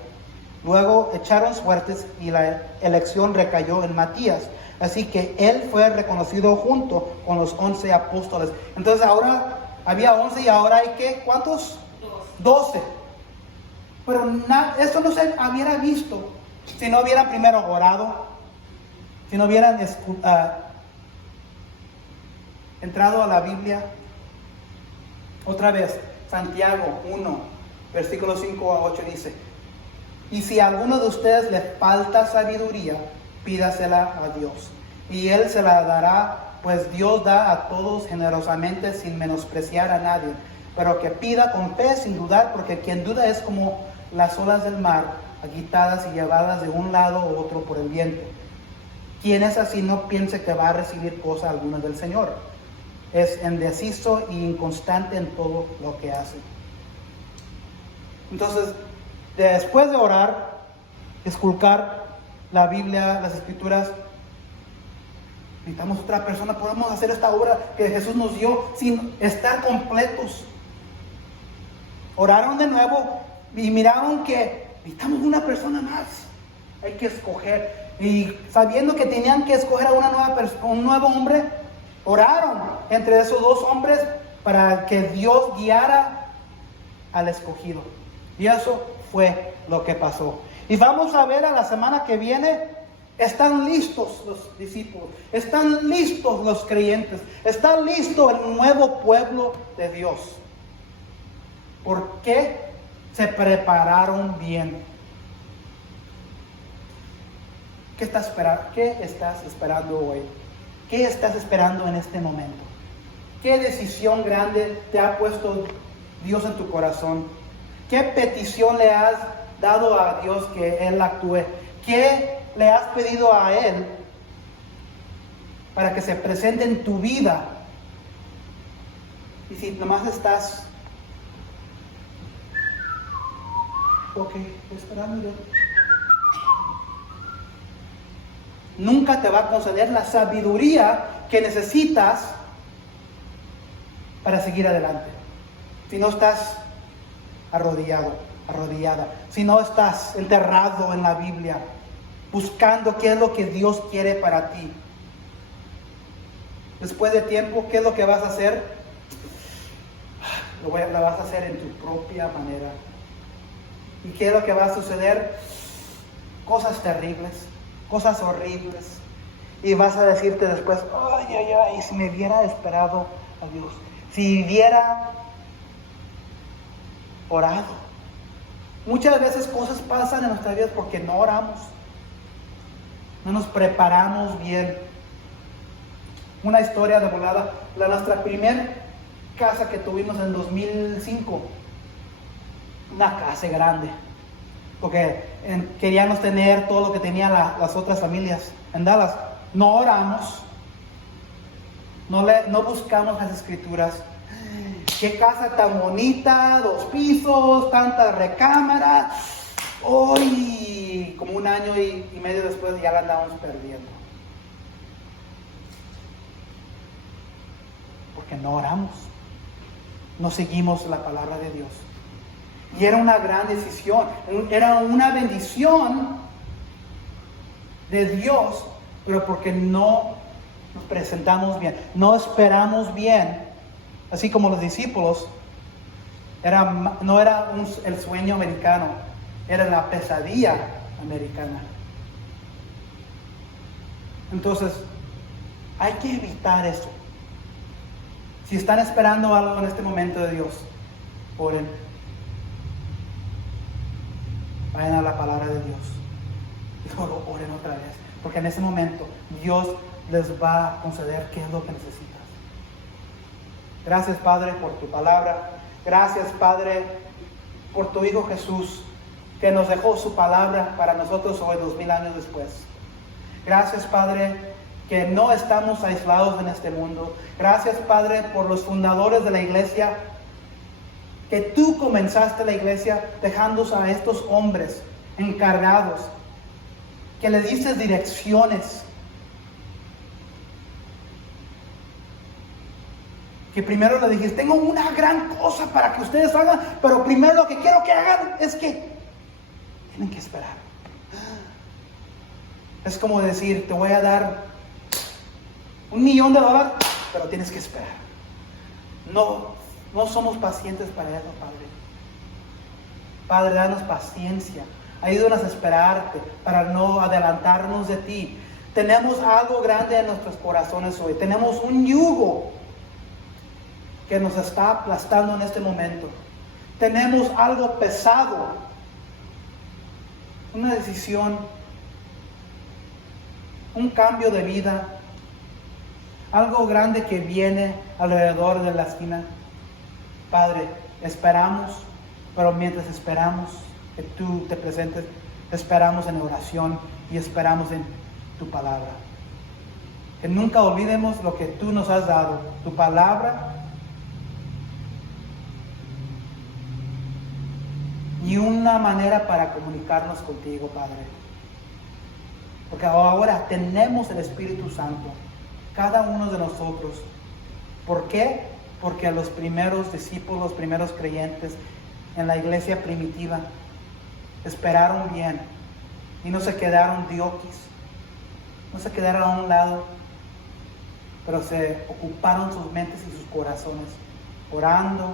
Luego echaron suertes y la elección recayó en Matías. Así que él fue reconocido junto con los 11 apóstoles. Entonces ahora había 11 y ahora hay ¿qué? ¿Cuántos? 12. Pero esto no se hubiera visto si no hubieran primero orado, si no hubieran entrado a la Biblia. Otra vez, Santiago 1, versículos 5 a 8 dice: y si a alguno de ustedes le falta sabiduría, pídasela a Dios, y Él se la dará pues Dios da a todos generosamente sin menospreciar a nadie, pero que pida con fe sin dudar, porque quien duda es como las olas del mar, agitadas y llevadas de un lado a otro por el viento. Quien es así no piense que va a recibir cosa alguna del Señor. Es indeciso e inconstante en todo lo que hace. Entonces, después de orar, esculcar la Biblia, las Escrituras, necesitamos otra persona. Podemos hacer esta obra que Jesús nos dio sin estar completos. Oraron de nuevo y miraron que necesitamos una persona más. Hay que escoger. Y sabiendo que tenían que escoger a un nuevo hombre, oraron entre esos dos hombres para que Dios guiara al escogido. Y eso fue lo que pasó. Y vamos a ver a la semana que viene, están listos los discípulos, están listos los creyentes, está listo el nuevo pueblo de Dios. ¿Por qué? Se prepararon bien. ¿Qué estás esperando hoy? ¿Qué estás esperando en este momento? ¿Qué decisión grande te ha puesto Dios en tu corazón? ¿Qué petición le has dado a Dios que Él actúe? ¿Qué le has pedido a Él para que se presente en tu vida? Y si nomás estás, ok, esperando Dios, nunca te va a conceder la sabiduría que necesitas para seguir adelante. Si no estás arrodillada, si no estás enterrado en la Biblia, buscando qué es lo que Dios quiere para ti. Después de tiempo, ¿qué es lo que vas a hacer? La vas a hacer en tu propia manera. ¿Y qué es lo que va a suceder? Cosas terribles, cosas horribles. Y vas a decirte después, ay, si me hubiera esperado a Dios, si hubiera orado. Muchas veces cosas pasan en nuestras vidas porque no oramos, no nos preparamos bien. Una historia de volada, nuestra primera casa que tuvimos en 2005, una casa grande, porque queríamos tener todo lo que tenían las otras familias en Dallas. No oramos, no buscamos las escrituras. Qué casa tan bonita, 2 pisos, tantas recámaras. Hoy, como 1 año y medio después, ya la andamos perdiendo. Porque no oramos, no seguimos la palabra de Dios. Y era una gran decisión, era una bendición de Dios, pero porque no nos presentamos bien, no esperamos bien. Así como los discípulos, no era el sueño americano, era la pesadilla americana. Entonces, hay que evitar eso. Si están esperando algo en este momento de Dios, oren. Vayan a la palabra de Dios. Y luego oren otra vez. Porque en ese momento Dios les va a conceder qué es lo que necesitan. Gracias, Padre, por tu palabra. Gracias, Padre, por tu Hijo Jesús, que nos dejó su palabra para nosotros hoy, 2000 años después. Gracias, Padre, que no estamos aislados en este mundo. Gracias, Padre, por los fundadores de la iglesia, que tú comenzaste la iglesia dejando a estos hombres encargados, que les diste direcciones, que primero le dijiste, tengo una gran cosa para que ustedes hagan, pero primero lo que quiero que hagan es que tienen que esperar. Es como decir, te voy a dar $1,000,000, pero tienes que esperar. No somos pacientes para eso, Padre. Padre, danos paciencia. Ayúdanos a esperarte para no adelantarnos de ti. Tenemos algo grande en nuestros corazones hoy. Tenemos un yugo que nos está aplastando en este momento. Tenemos algo pesado. Una decisión. Un cambio de vida. algo grande que viene alrededor de la esquina. Padre, esperamos, pero mientras esperamos que tú te presentes, esperamos en oración y esperamos en tu palabra. Que nunca olvidemos lo que tú nos has dado, tu palabra y una manera para comunicarnos contigo, Padre. Porque ahora tenemos el Espíritu Santo, cada uno de nosotros. ¿Por qué? Porque los primeros discípulos, los primeros creyentes en la iglesia primitiva esperaron bien y no se quedaron diokis, no se quedaron a un lado, pero se ocuparon sus mentes y sus corazones, orando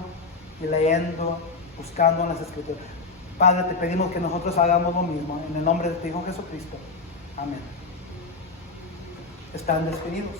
y leyendo, buscando en las Escrituras. Padre, te pedimos que nosotros hagamos lo mismo, en el nombre de tu Hijo Jesucristo. Amén. Están despedidos.